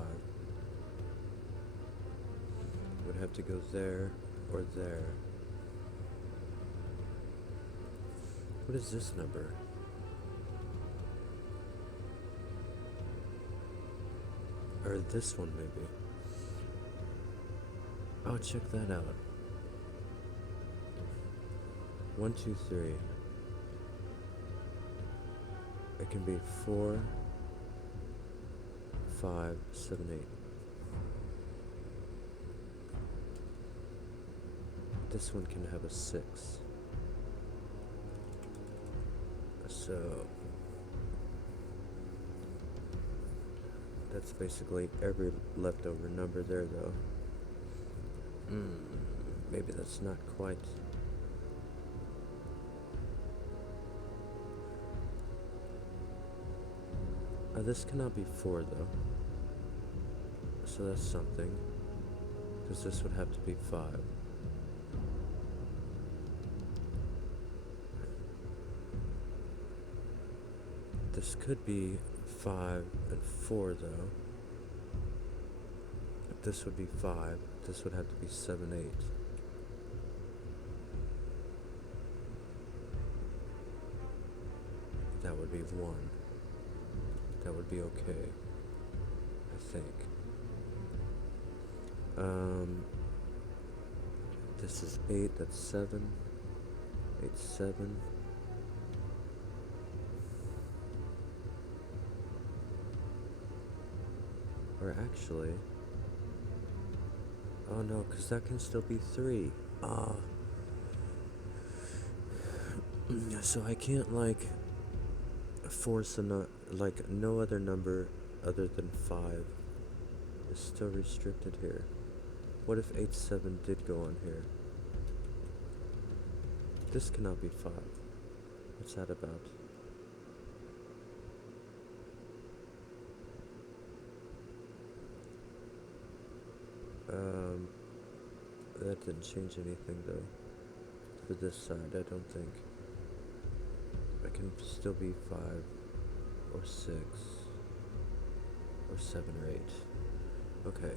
it would have to go there or there. What is this number? Or this one maybe. Oh, check that out. 1, 2, 3. It can be 4, 5, 7, 8. This one can have a 6. So that's basically every leftover number there though. Maybe that's not quite. This cannot be 4 though. So that's something. Because this would have to be 5. This could be 5 and 4 though. If this would be 5, this would have to be 7, 8. That would be 1. That would be okay, I think. This is 8, that's 7. 8, 7. Or actually, oh no, because that can still be 3. So I can't like force no other number other than 5 is still restricted here. What if 8, 7 did go on here? This cannot be 5. What's that about? That didn't change anything though. For this side, I don't think. It can still be 5 or 6 or 7 or 8. Okay,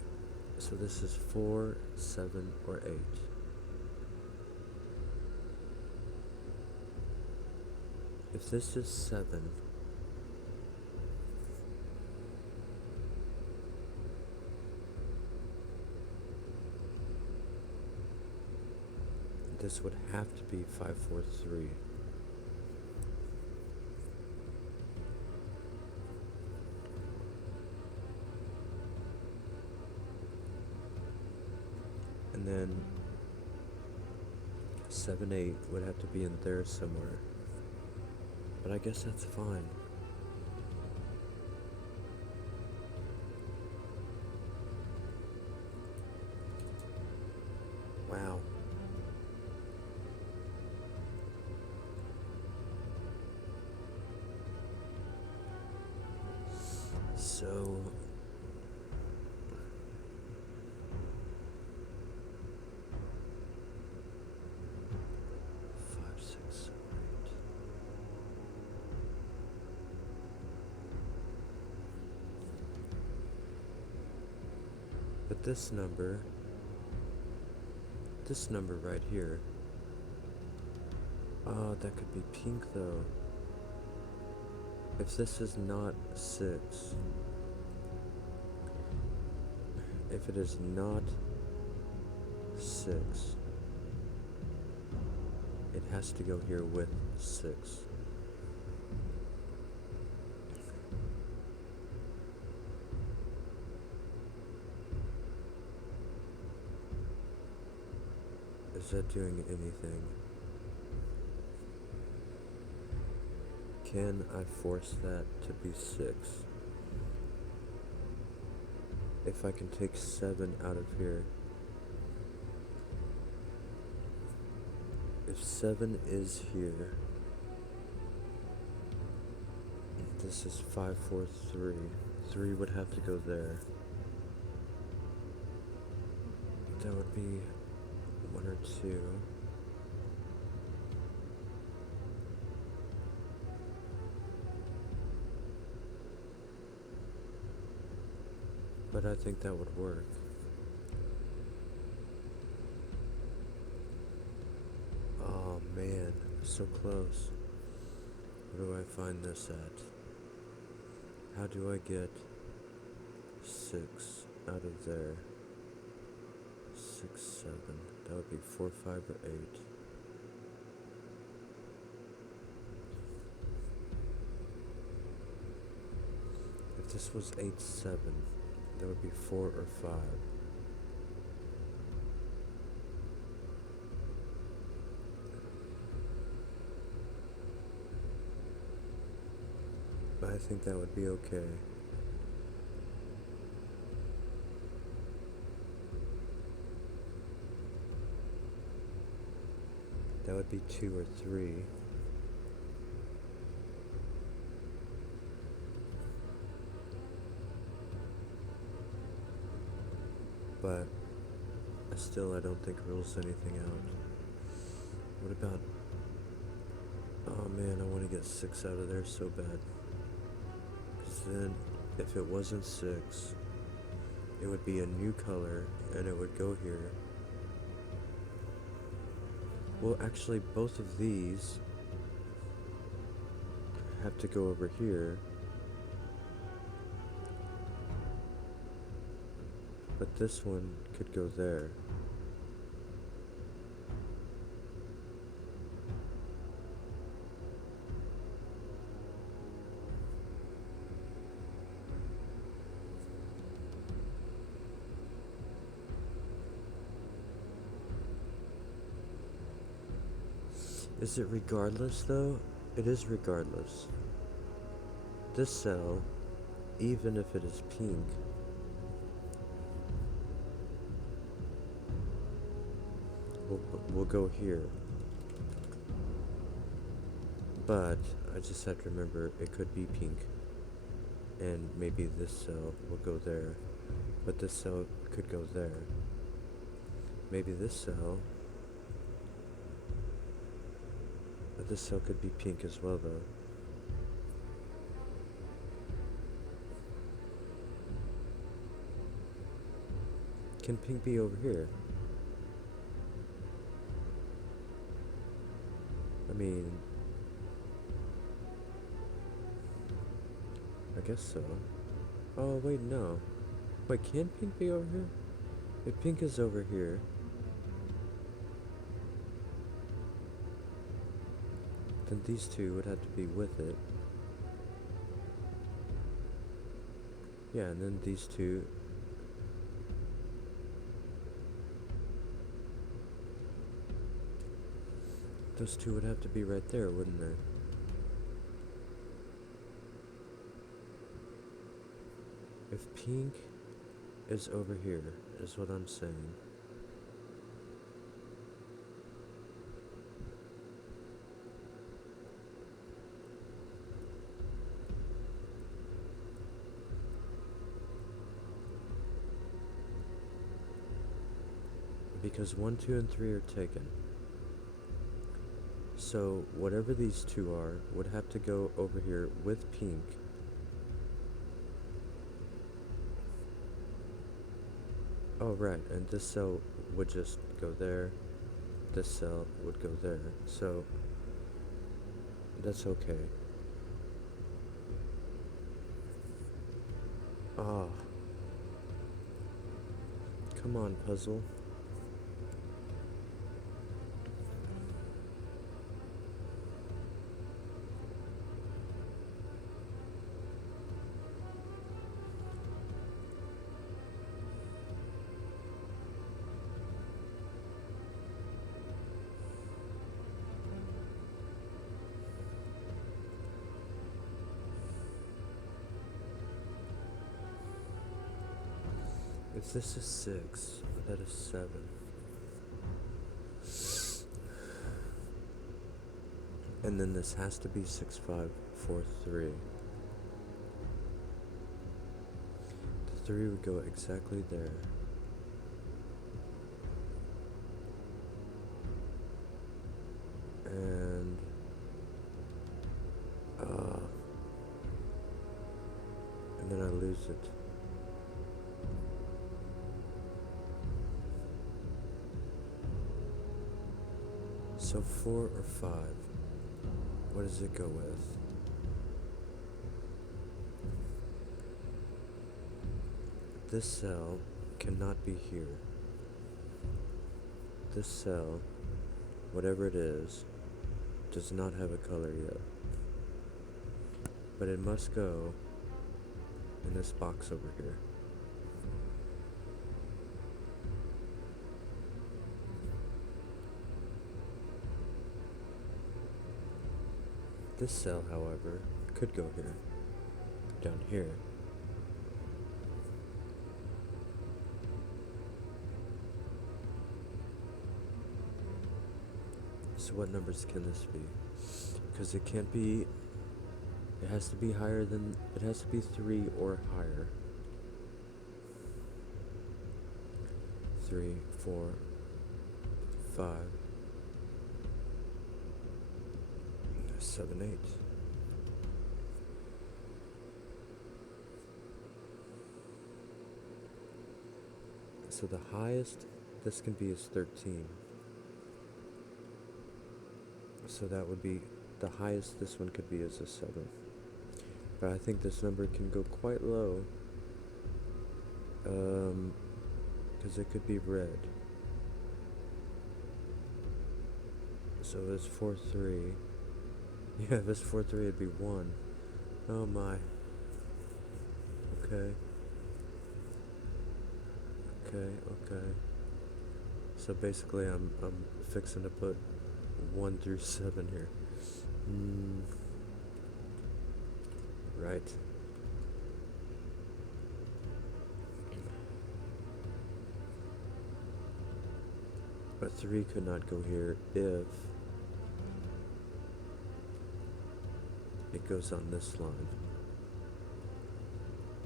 so this is 4, 7, or 8. If this is 7, this would have to be 5, 4, 3. And then 7, 8 would have to be in there somewhere. But I guess that's fine. Wow. So five, six, 7, 8. But this number right here, that could be pink though. If this is not 6, if it is not 6, it has to go here with 6. Is that doing anything? Can I force that to be 6? If I can take 7 out of here. If 7 is here, this is 5, 4, 3. 3 would have to go there. That would be 1 or 2. But I think that would work. Oh man, so close. Where do I find this at? How do I get 6 out of there? 6, 7. That would be 4, 5, or 8. If this was 8, 7, that would be 4 or 5. But I think that would be okay. That would be 2 or 3. But I don't think rules anything out. What about... Oh man, I want to get 6 out of there so bad. Because then, if it wasn't 6, it would be a new color, and it would go here. Well, actually, both of these have to go over here. But this one could go there. Is it regardless though? It is regardless. This cell, even if it is pink, will go here. But I just have to remember it could be pink. And maybe this cell will go there. But this cell could go there. Maybe this cell... But this cell could be pink as well though. Can pink be over here? I mean... guess so. Oh, wait, no. Wait, can pink be over here? If pink is over here, then these two would have to be with it. Yeah, and then these two. Those two would have to be right there, wouldn't they? If pink is over here, is what I'm saying. Because 1, 2, and 3 are taken. So whatever these two are would have to go over here with pink. Oh, right, and this cell would just go there. This cell would go there. So that's okay. Ah. Come on, puzzle. If this is 6, that is 7. And then this has to be 6, 5, 4, 3. The 3 would go exactly there. And then I lose it. So 4 or 5, what does it go with? This cell cannot be here. This cell, whatever it is, does not have a color yet. But it must go in this box over here. This cell, however, could go here, down here. So what numbers can this be? Because it can't be, it has to be higher than, it has to be 3 or higher. 3, 4, 5, 7, 8. So the highest this can be is 13. So that would be, the highest this one could be is a 7. But I think this number can go quite low. Because it could be red. So if it's 4, 3. Yeah, if it's 4, 3, it'd be 1. Oh my. Okay. Okay. So basically I'm fixing to put 1 through 7 here. Right. But 3 could not go here if it goes on this line.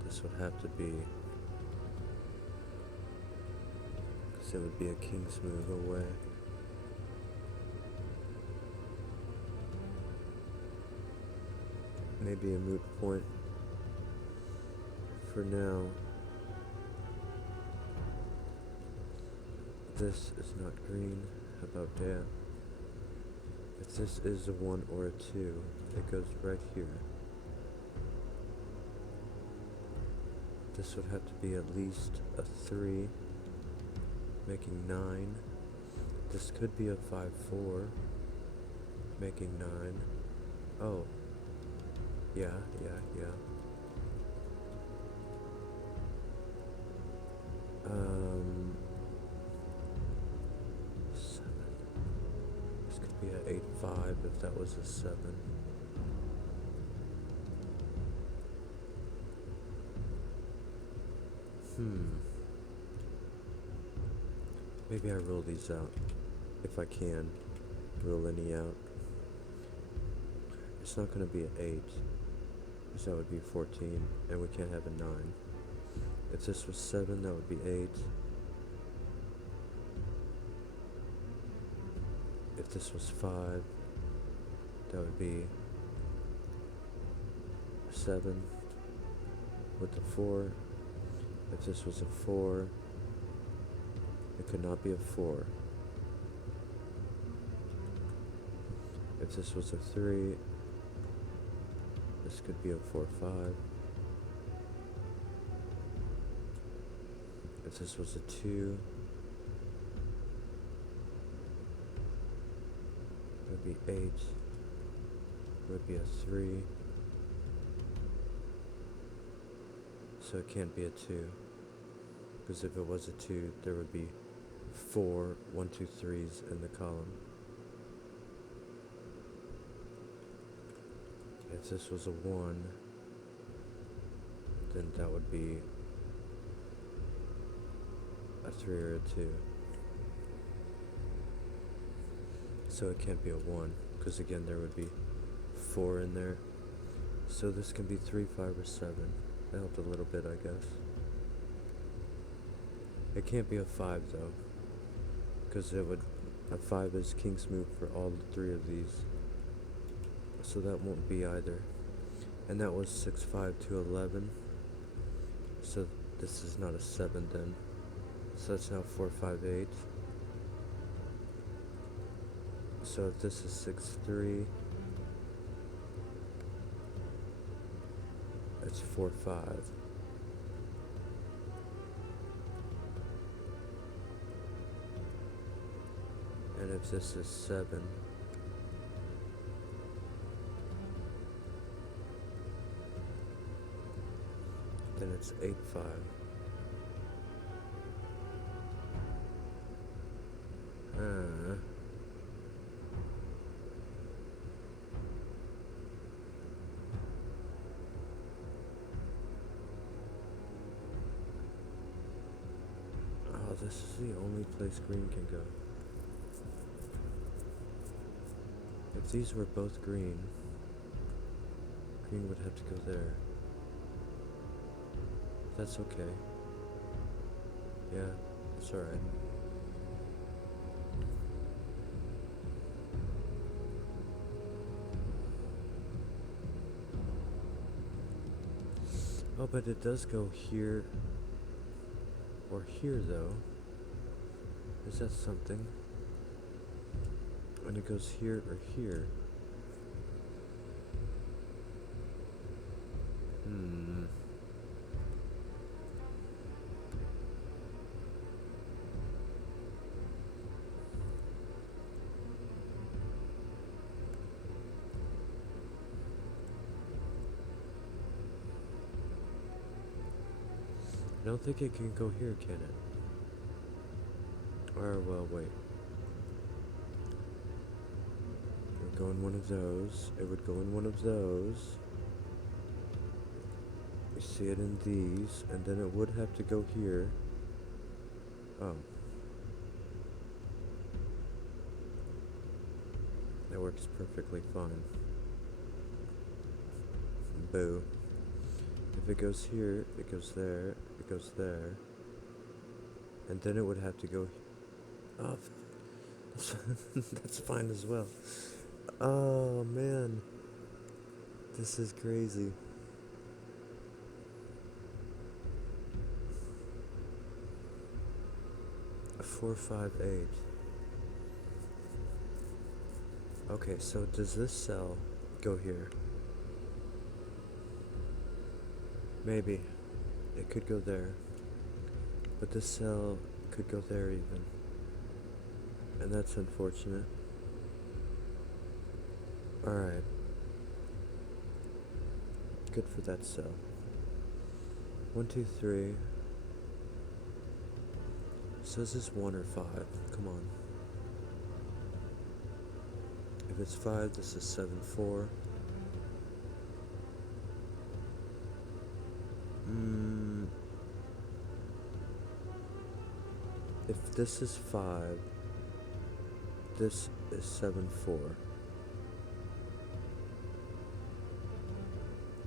This would have to be, because it would be a king's move away. Maybe a moot point for now. This is not green. How about that? If this is a 1 or a 2, it goes right here. This would have to be at least a 3, making 9. This could be a 5, 4, making 9. Oh, yeah. 7. This could be a 8, 5 if that was a 7. Maybe I rule these out, if I can rule any out. It's not going to be an 8, because that would be 14, and we can't have a 9. If this was 7, that would be 8. If this was 5, that would be 7 with the 4. If this was a 4, it could not be a 4. If this was a 3, this could be a 4, 5. If this was a 2, it would be 8. It would be a 3. So it can't be a 2. Because if it was a 2, there would be 4 1, 2, 3s in the column. If this was a 1, then that would be a 3 or a 2. So it can't be a 1, because again there would be 4 in there. So this can be 3, 5, or 7. That helped a little bit, I guess. It can't be a 5 though, because a 5 is king's move for all 3 of these. So that won't be either. And that was 6, 5 to 11. So this is not a 7 then. So that's now 4, 5, 8. So if this is 6, 3, it's 4, 5. And if this is 7, then it's 8, 5. Oh, this is the only place green can go. If these were both green, green would have to go there. That's okay. Yeah, it's alright. Oh, but it does go here or here though. Is that something? And it goes here or here. I don't think it can go here, can it? Or, well, wait. It would go in one of those. It would go in one of those. We see it in these, and then it would have to go here. Oh. That works perfectly fine. Boo. If it goes here, it goes there, it goes there. And then it would have to go... Oh, that's fine as well. Oh, man. This is crazy. A 4, 5, 8. Okay, so does this cell go here? Maybe. it could go there. But this cell could go there even. And that's unfortunate. Alright. Good for that cell. 1, 2, 3. So is this 1 or 5? Come on. If it's 5, this is 7, 4. If this is 5, this is 7, 4.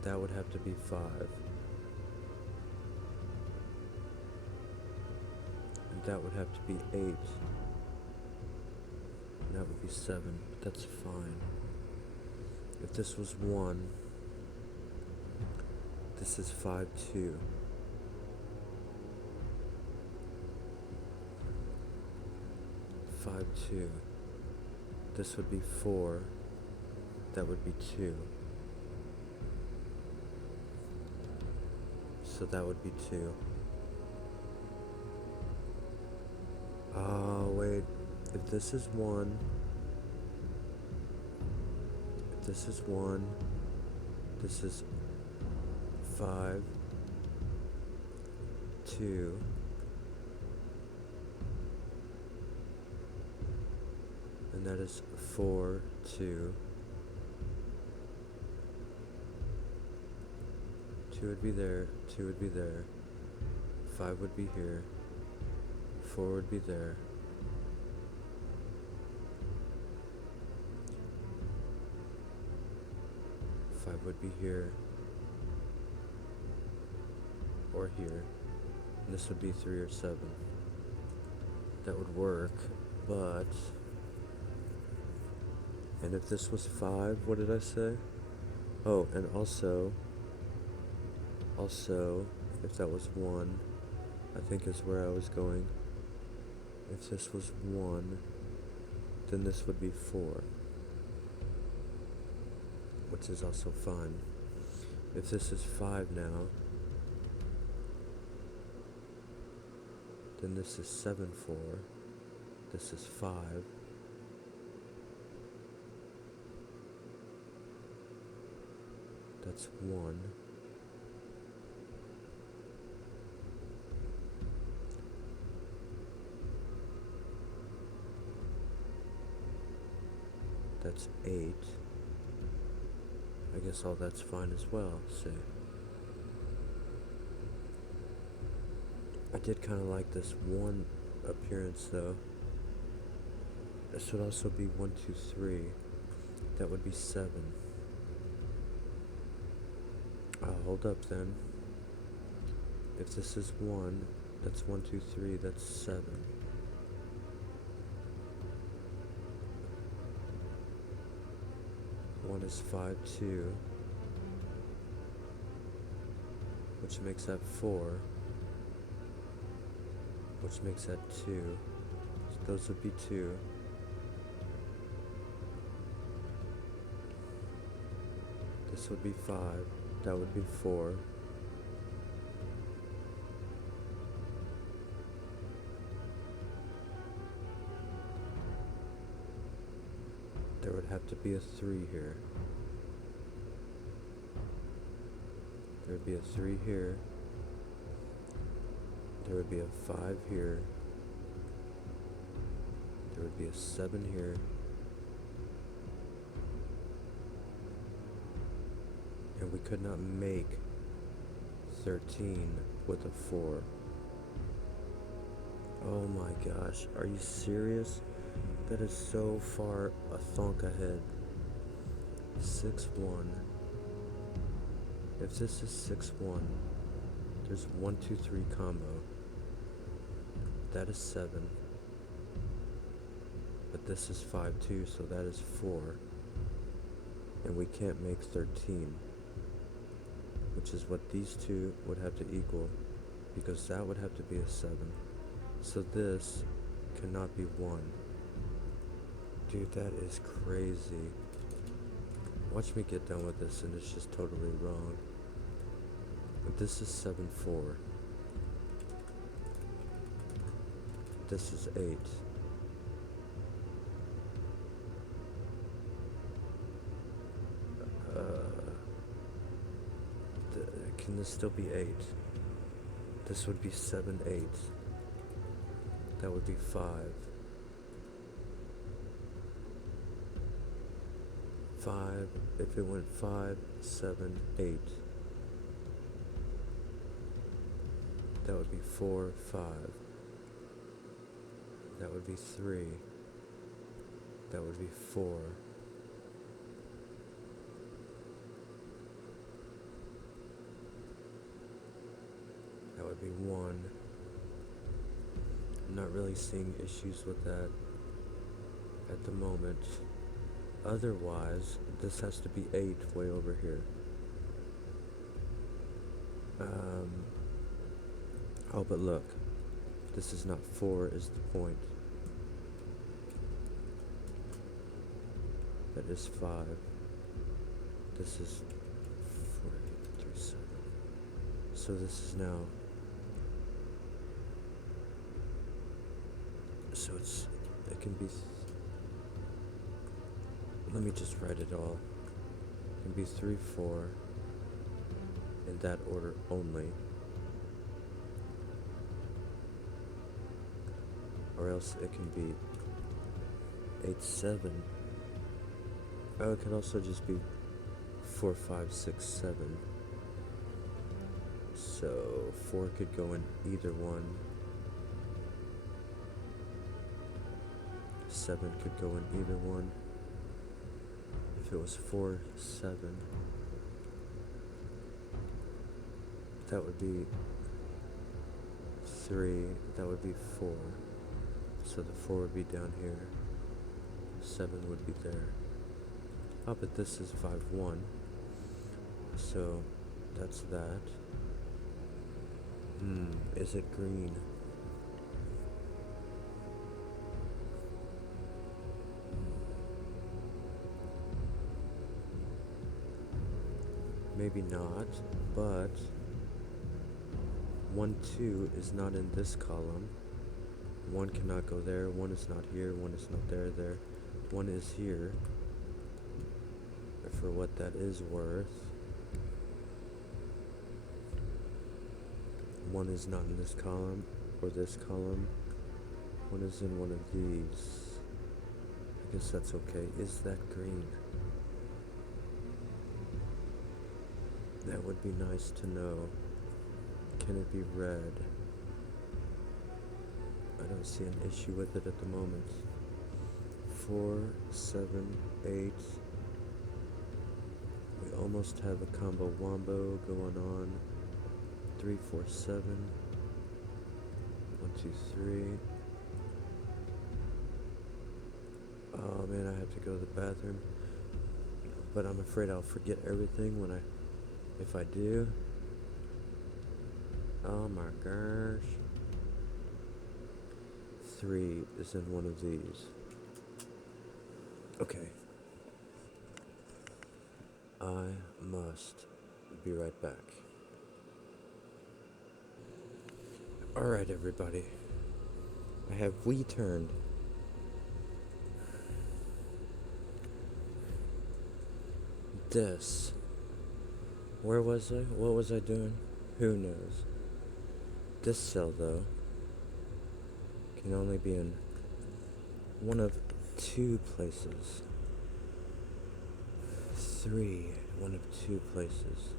That would have to be 5. And that would have to be 8. And that would be 7. That's fine. If this was 1, this is 5, 2. Five, 2. This would be 4. That would be 2. So that would be 2. Oh, wait. If this is 1, if this is 1, this is 5, 2. And that is 4, 2. 2 would be there, 2 would be there, 5 would be here, 4 would be there. Five would be here, or here, and this would be 3 or 7. That would work, but... And if this was 5, what did I say? Oh, and also, if that was 1, I think is where I was going. If this was 1, then this would be 4, which is also fine. If this is 5 now, then this is 7, 4, this is 5, that's 1, that's 8. I guess all that's fine as well, see. I did kind of like this 1 appearance though. This would also be 1, 2, 3. That would be 7. Hold up then. If this is 1, that's 1, 2, 3, that's 7. One is 5, 2, which makes that 4, which makes that 2. So those would be 2. This would be 5. That would be 4. There would have to be a 3 here. There would be a 3 here. There would be a 5 here. There would be a 7 here. And we could not make 13 with a 4. Oh my gosh, are you serious? That is so far a thonk ahead. 6, 1. If this is 6, 1, there's 1, 2, 3 combo. That is 7. But this is 5, 2, so that is 4. And we can't make 13. Which is what these two would have to equal. Because that would have to be a 7. So this cannot be 1. Dude, that is crazy. Watch me get done with this and it's just totally wrong. This is 7-4. This is 8. Can this still be 8? This would be 7, 8. That would be 5. 5, if it went 5, 7, 8. That would be 4, 5. That would be 3. That would be 4. That would be 1. I'm not really seeing issues with that at the moment. Otherwise, this has to be 8 way over here. Oh, but look. This is not 4 is the point. That is 5. This is 4, 8, 3, 7. So this is now... So it can be... Let me just write it all. It can be 3, 4 in that order only. Or else it can be 8, 7. Oh, it could also just be 4, 5, 6, 7. So 4 could go in either one. 7 could go in either one. If it was 4, 7, that would be 3, that would be 4. So the 4 would be down here. 7 would be there. Oh, but this is 5, 1. So that's that. Is it green? Maybe not, but 1, 2 is not in this column. 1 cannot go there, 1 is not here, 1 is not there, 1 is here. For what that is worth. 1 is not in this column, or this column. 1 is in one of these. I guess that's okay. Is that green? That would be nice to know. Can it be red? I don't see an issue with it at the moment. 4, 7, 8. We almost have a combo wombo going on. 3, 4, 7. 1, 2, 3. Oh man, I have to go to the bathroom. But I'm afraid I'll forget everything if I do. Oh my gosh. 3 is in one of these. Okay. I must be right back. Alright, everybody. I have returned. This. Where was I? What was I doing? Who knows? This cell, though, can only be in one of 2 places. 3, one of 2 places.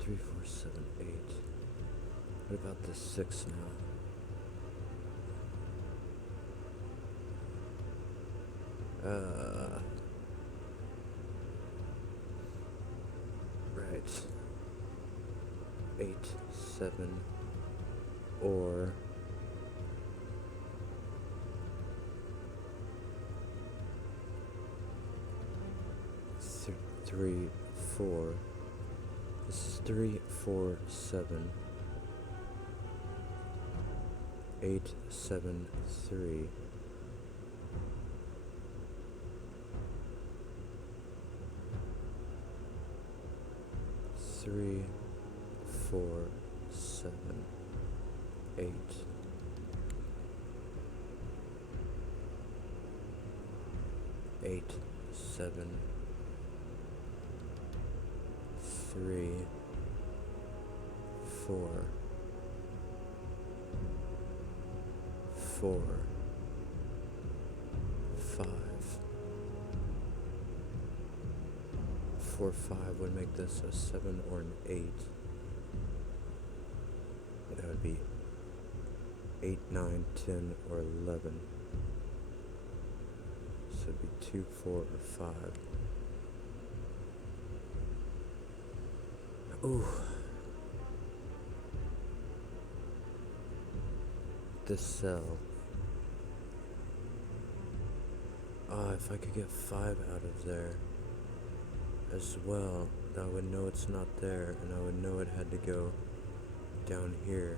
3, 4, 7, 8. What about this 6 now? Right. 8, 7, or 3, 4. This is 3, 4, 7. 8, 7, 3. 3, 4, 7, 8. 8, 7, 3, 4, 4, 5. 4, 5 would make this a 7 or an 8. That would be 8, 9, 10, or 11. So it'd be 2, 4, or 5. Ooh. This cell. If I could get 5 out of there as well, I would know it's not there, and I would know it had to go down here.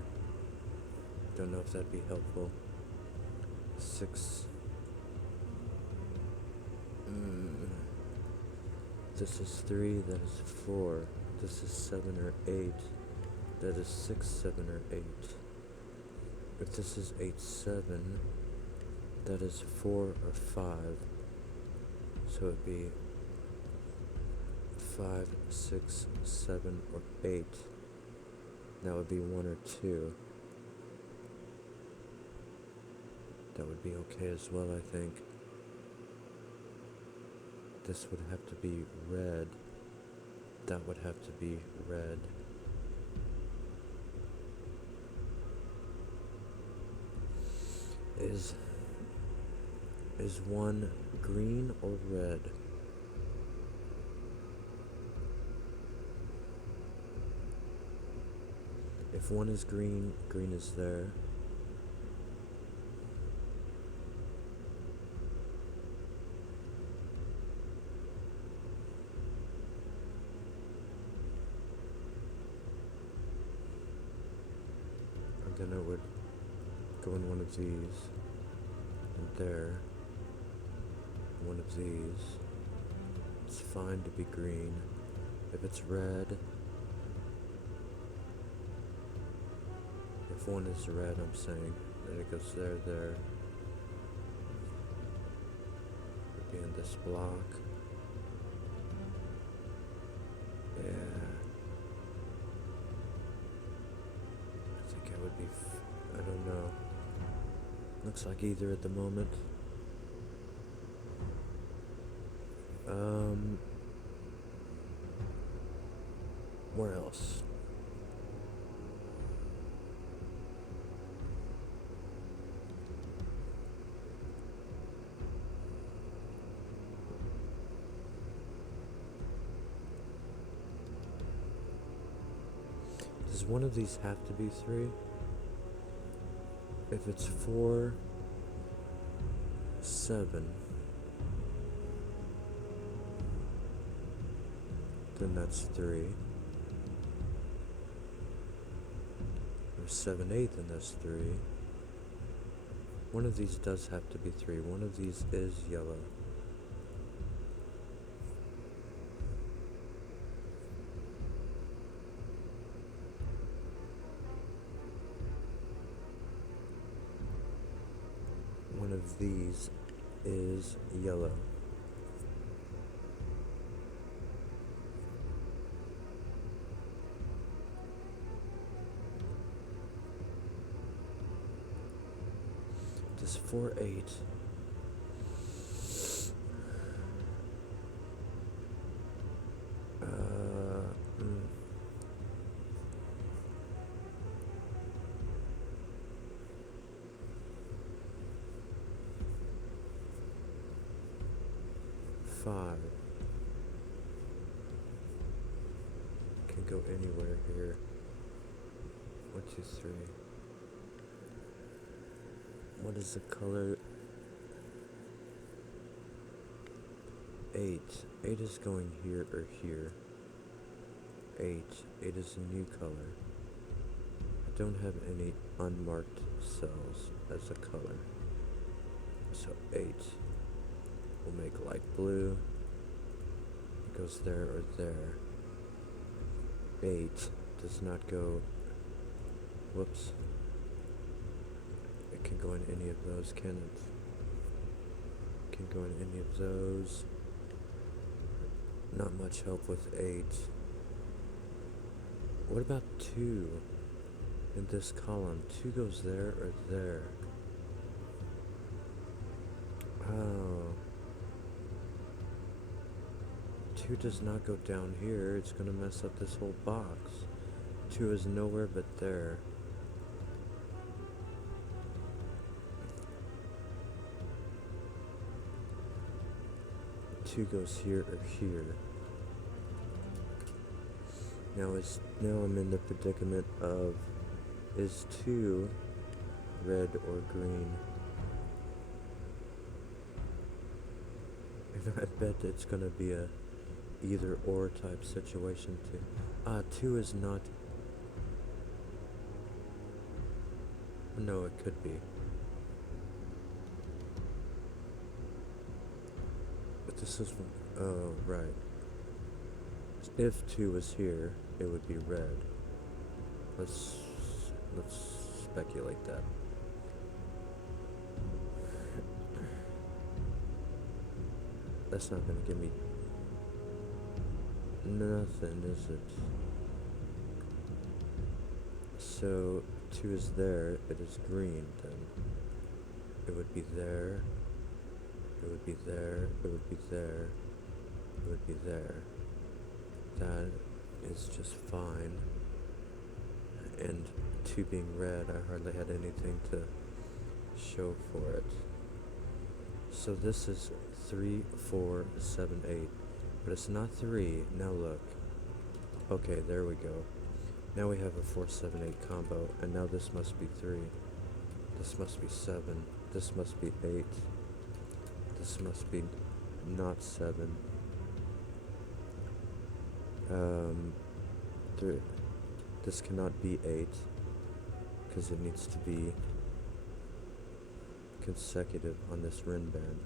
Don't know if that'd be helpful. 6. This is 3, that is 4. This is 7 or 8. That is 6, 7, or 8. If this is 8, 7, that is 4 or 5. So it'd be 5, 6, 7, or 8. That would be 1 or 2. That would be okay as well, I think. This would have to be red. That would have to be red. Is one green or red? If one is green, green is there. And then I would go in one of these, and there, one of these. It's fine to be green. If it's red, if one is red, I'm saying, then it goes there, there. Would be in this block. Yeah. I think I would be, I don't know. Looks like either at the moment. Where else? Does one of these have to be 3? If it's 4, 7, then that's 3. Or 7, 8, then that's 3. One of these does have to be 3. One of these is yellow. One of these is yellow. This 4, 8. 5. Can go anywhere here. 1, 2, 3. What is the color? 8. 8 is going here or here. 8. 8 is a new color. I don't have any unmarked cells as a color. So 8 will make light blue. It goes there or there. 8 does not go, whoops, it can go in any of those, can it? Can go in any of those. Not much help with 8. What about 2 in this column? 2 goes there or there? Oh. 2 does not go down here. It's gonna mess up this whole box. 2 is nowhere but there. Two goes here or here. Now I'm in the predicament of, is 2 red or green? And I bet it's gonna be a either or type situation too. 2 is not. No, it could be. But this is, oh, right. If 2 was here, it would be red. Let's speculate that. That's not gonna give me nothing, is it? So 2 is there, it is green then. It would be there, it would be there, it would be there, it would be there. That is just fine. And 2 being red, I hardly had anything to show for it. So this is 3, 4, 7, 8. But it's not 3. Now look. Okay, there we go. Now we have a 4, 7, 8 combo. And now this must be 3. This must be 7. This must be 8. This must be not 7. 3. This cannot be 8. Because it needs to be consecutive on this rin band.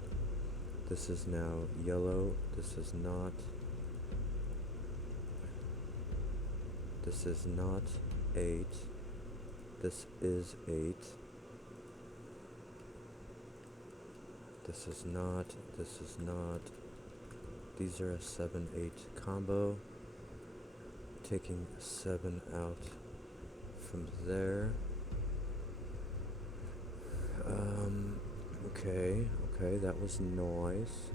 This is now yellow. This is not. This is not 8. This is 8. This is not. This is not. These are a 7, 8 combo. Taking 7 out from there. Okay, that was noise.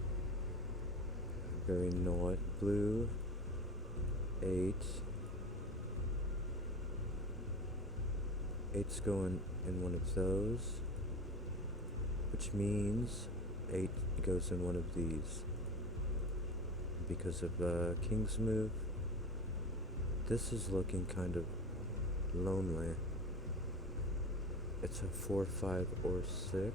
Very noise. Blue. 8. 8's going in one of those, which means 8 goes in one of these. Because of King's move, this is looking kind of lonely. It's a 4, 5, or 6.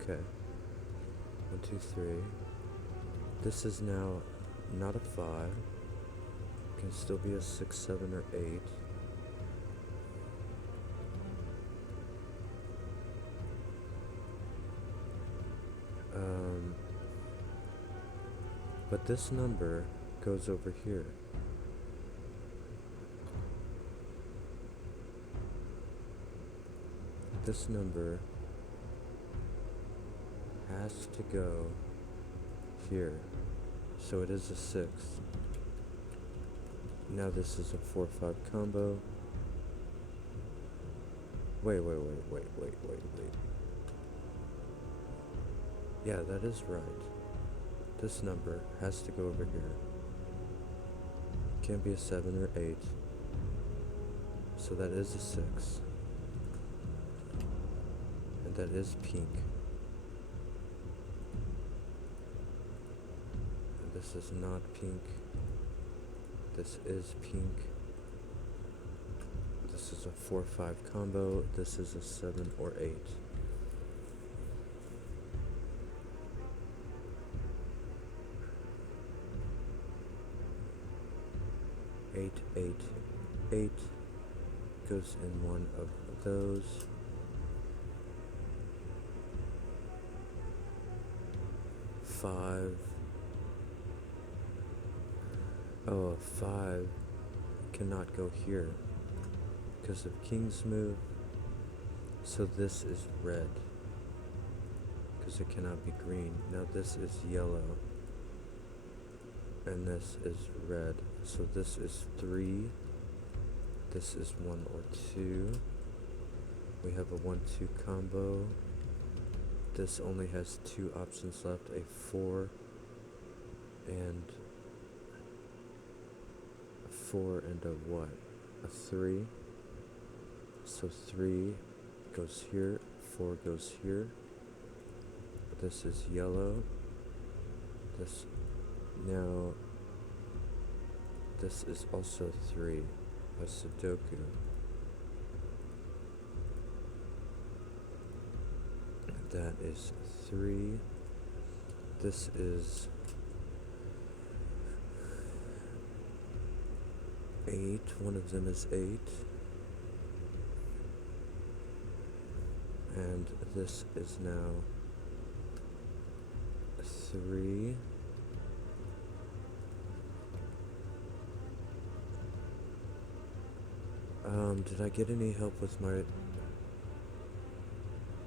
Okay. 1, 2, 3. This is now not a 5. Can still be a 6, 7, or 8. But this number goes over here. This number has to go here. So it is a 6. Now this is a 4, 5 combo. Wait. Yeah, that is right. This number has to go over here. Can't be a 7 or 8. So that is a 6. And that is pink. And this is not pink. This is pink. This is a 4, 5 combo. This is a 7 or 8. 8, 8, 8 goes in one of those. 5. Oh, a 5 cannot go here because of king's move. So this is red because it cannot be green. Now this is yellow and this is red. So this is 3. This is 1 or 2. We have a 1-2 combo. This only has 2 options left, a 4 and a what? A 3. So 3 goes here, 4 goes here. This is yellow. This is also 3. A Sudoku. That is 3. This is 8. One of them is 8. And this is now 3. Did I get any help with my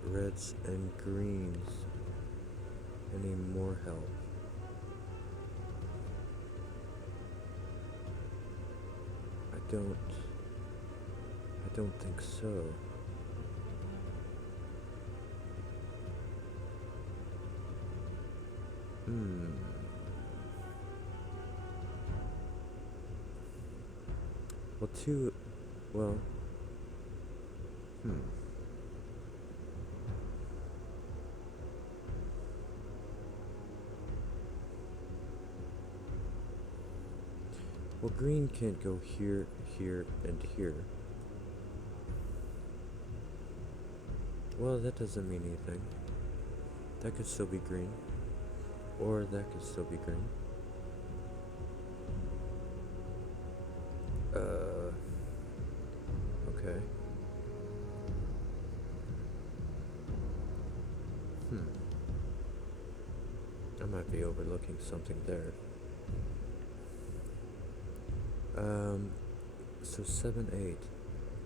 reds and greens? Any more help? I don't think so. Well, Well, green can't go here, here, and here. Well, that doesn't mean anything. That could still be green. Or that could still be green. Okay. I might be overlooking something there. So 7, 8.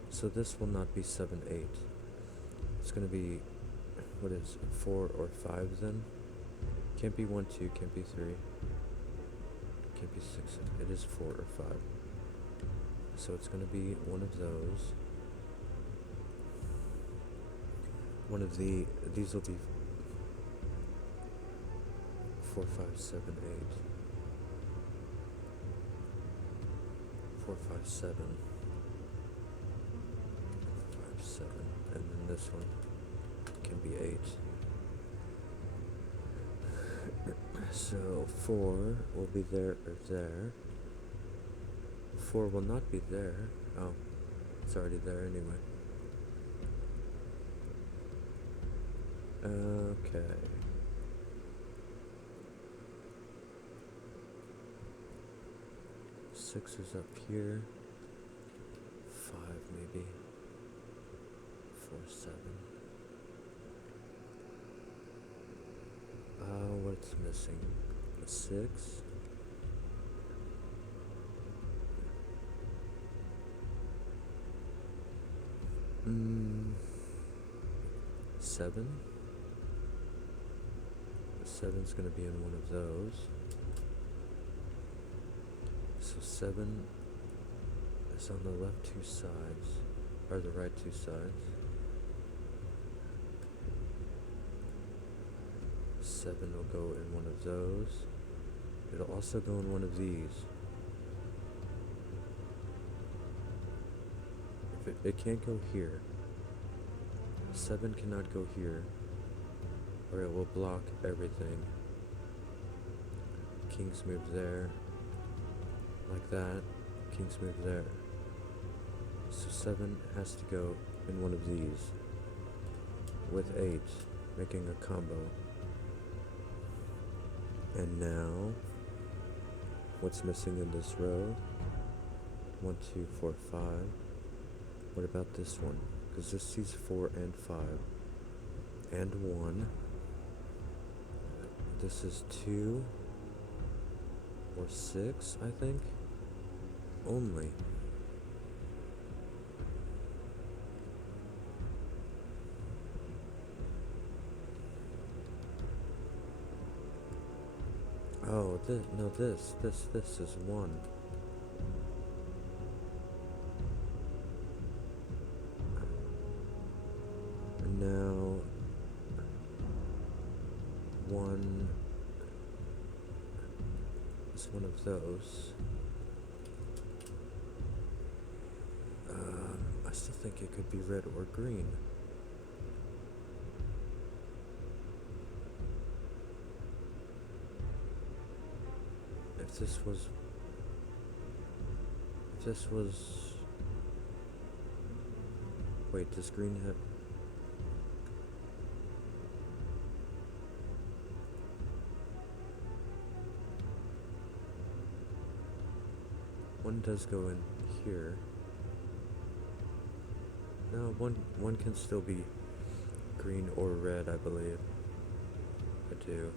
So this will not be 7, 8. It's gonna be, what is 4 or 5 then? Can't be 1, 2, can't be 3. Can't be 6, it is 4 or 5. So it's gonna be one of those. These will be 4, 5, 7, 8. 4, 5, 7. 5, 7. And then this one can be 8. So 4 will be there or there. 4 will not be there. Oh, it's already there anyway. Okay. Six is up here. 5 maybe. 4, 7. What's missing? A 6. Seven. 7's gonna be in one of those. So 7 is on the left 2 sides, or the right 2 sides. 7 will go in one of those. It'll also go in one of these. If it can't go here. 7 cannot go here, or it will block everything. King's move there, like that. King's move there. So 7 has to go in one of these, with 8, making a combo. And now, what's missing in this row? 1, 2, 4, 5. What about this one? Because this sees 4 and 5. And 1. This is 2 or 6, I think. Only. Oh, no, this is 1. And now 1 is one of those. I still think it could be red or green. If this was... Wait, does green have... One does go in here. No, one can still be green or red, I believe. I do.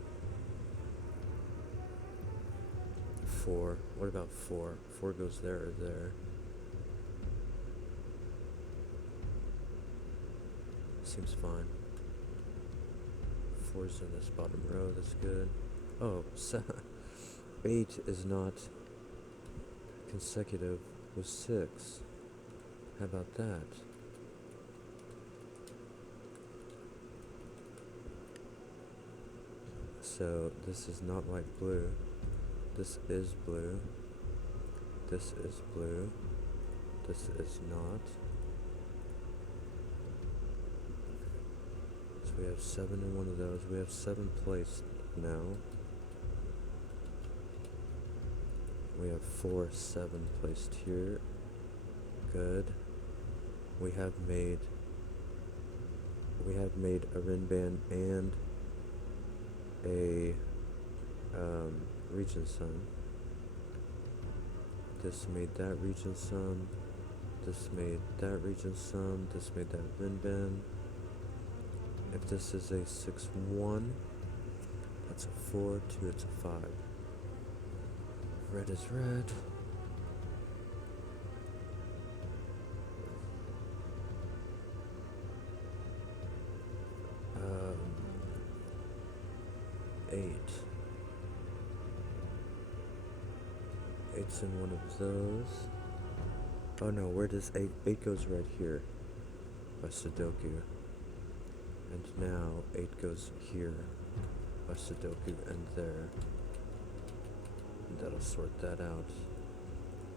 4. What about 4? 4 goes there or there. Seems fine. 4's in this bottom row, that's good. Oh, 8 is not consecutive with 6. How about that? So this is not like blue. This is blue. This is blue. This is not. So we have 7 in one of those. We have 7 placed now. We have 4, 7 placed here. Good. We have made a rin band and a region sun. This made that region sun. This made that region sun. This made that rin band. If this is a 6-1, that's a 4, 2, it's a 5. Red is red. Eight. 8's in one of those. Oh no, where does 8? 8 goes right here by Sudoku. And now 8 goes here by Sudoku and there. And that'll sort that out.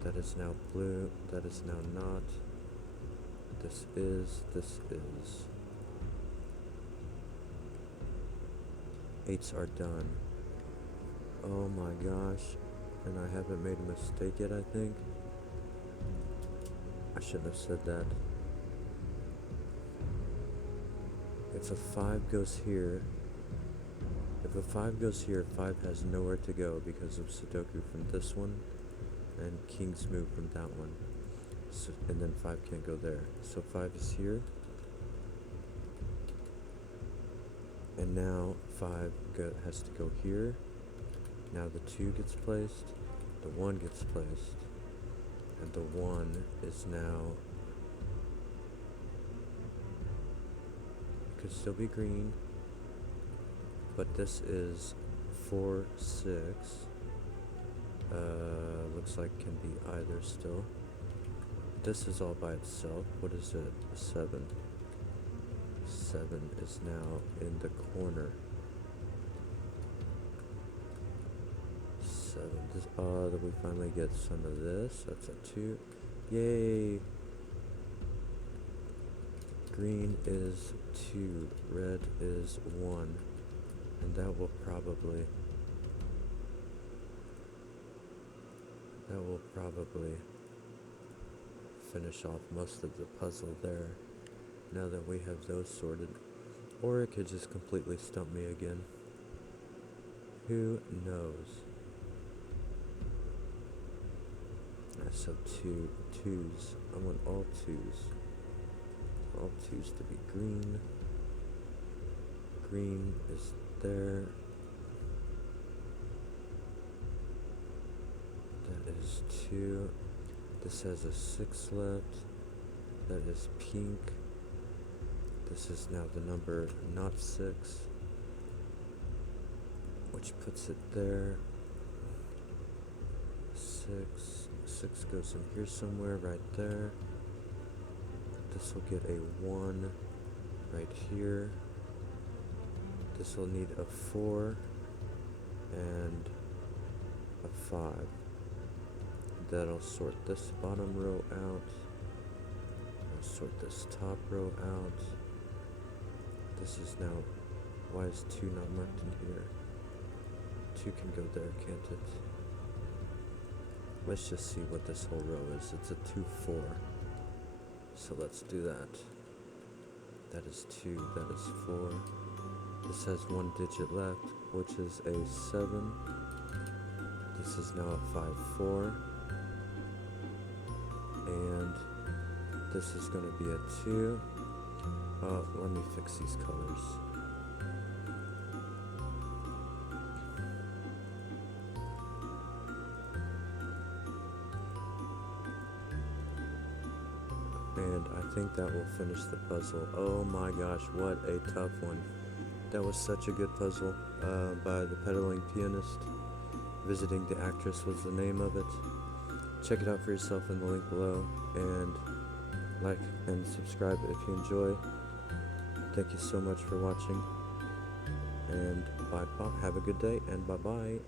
That is now blue. That is now not. This is. 8s are done. Oh my gosh. And I haven't made a mistake yet, I think. I shouldn't have said that. If a 5 goes here, 5 has nowhere to go because of Sudoku from this one and King's move from that one. So, and then 5 can't go there. So 5 is here. And now 5 has to go here. Now the 2 gets placed, the 1 gets placed, and the 1 is now, could still be green, but this is 4, 6, looks like can be either still. This is all by itself. What is it? 7. 7 is now in the corner. 7. That we finally get some of this. That's a 2. Yay! Green is 2. Red is 1. And that will probably finish off most of the puzzle there. Now that we have those sorted. Or it could just completely stump me again. Who knows? So 2s. I want all 2s. All 2s to be green. Green is there. 2. This has a 6 left. That is pink. This is now the number not 6, which puts it there. 6 goes in here somewhere, right there. This will get a 1 right here. This will need a 4 and a 5. That'll sort this bottom row out. I'll sort this top row out. This is now, why is 2 not marked in here? 2 can go there, can't it? Let's just see what this whole row is. It's a 2, 4. So let's do that. That is 2, that is 4. This has 1 digit left, which is a 7. This is now a 5, 4. And this is going to be a 2. Let me fix these colors. And I think that will finish the puzzle. Oh my gosh, what a tough one. That was such a good puzzle by The Pedaling Pianist. Visiting the Actress was the name of it. Check it out for yourself in the link below, and like and subscribe if you enjoy. Thank you so much for watching, and bye bye. Have a good day, and bye bye.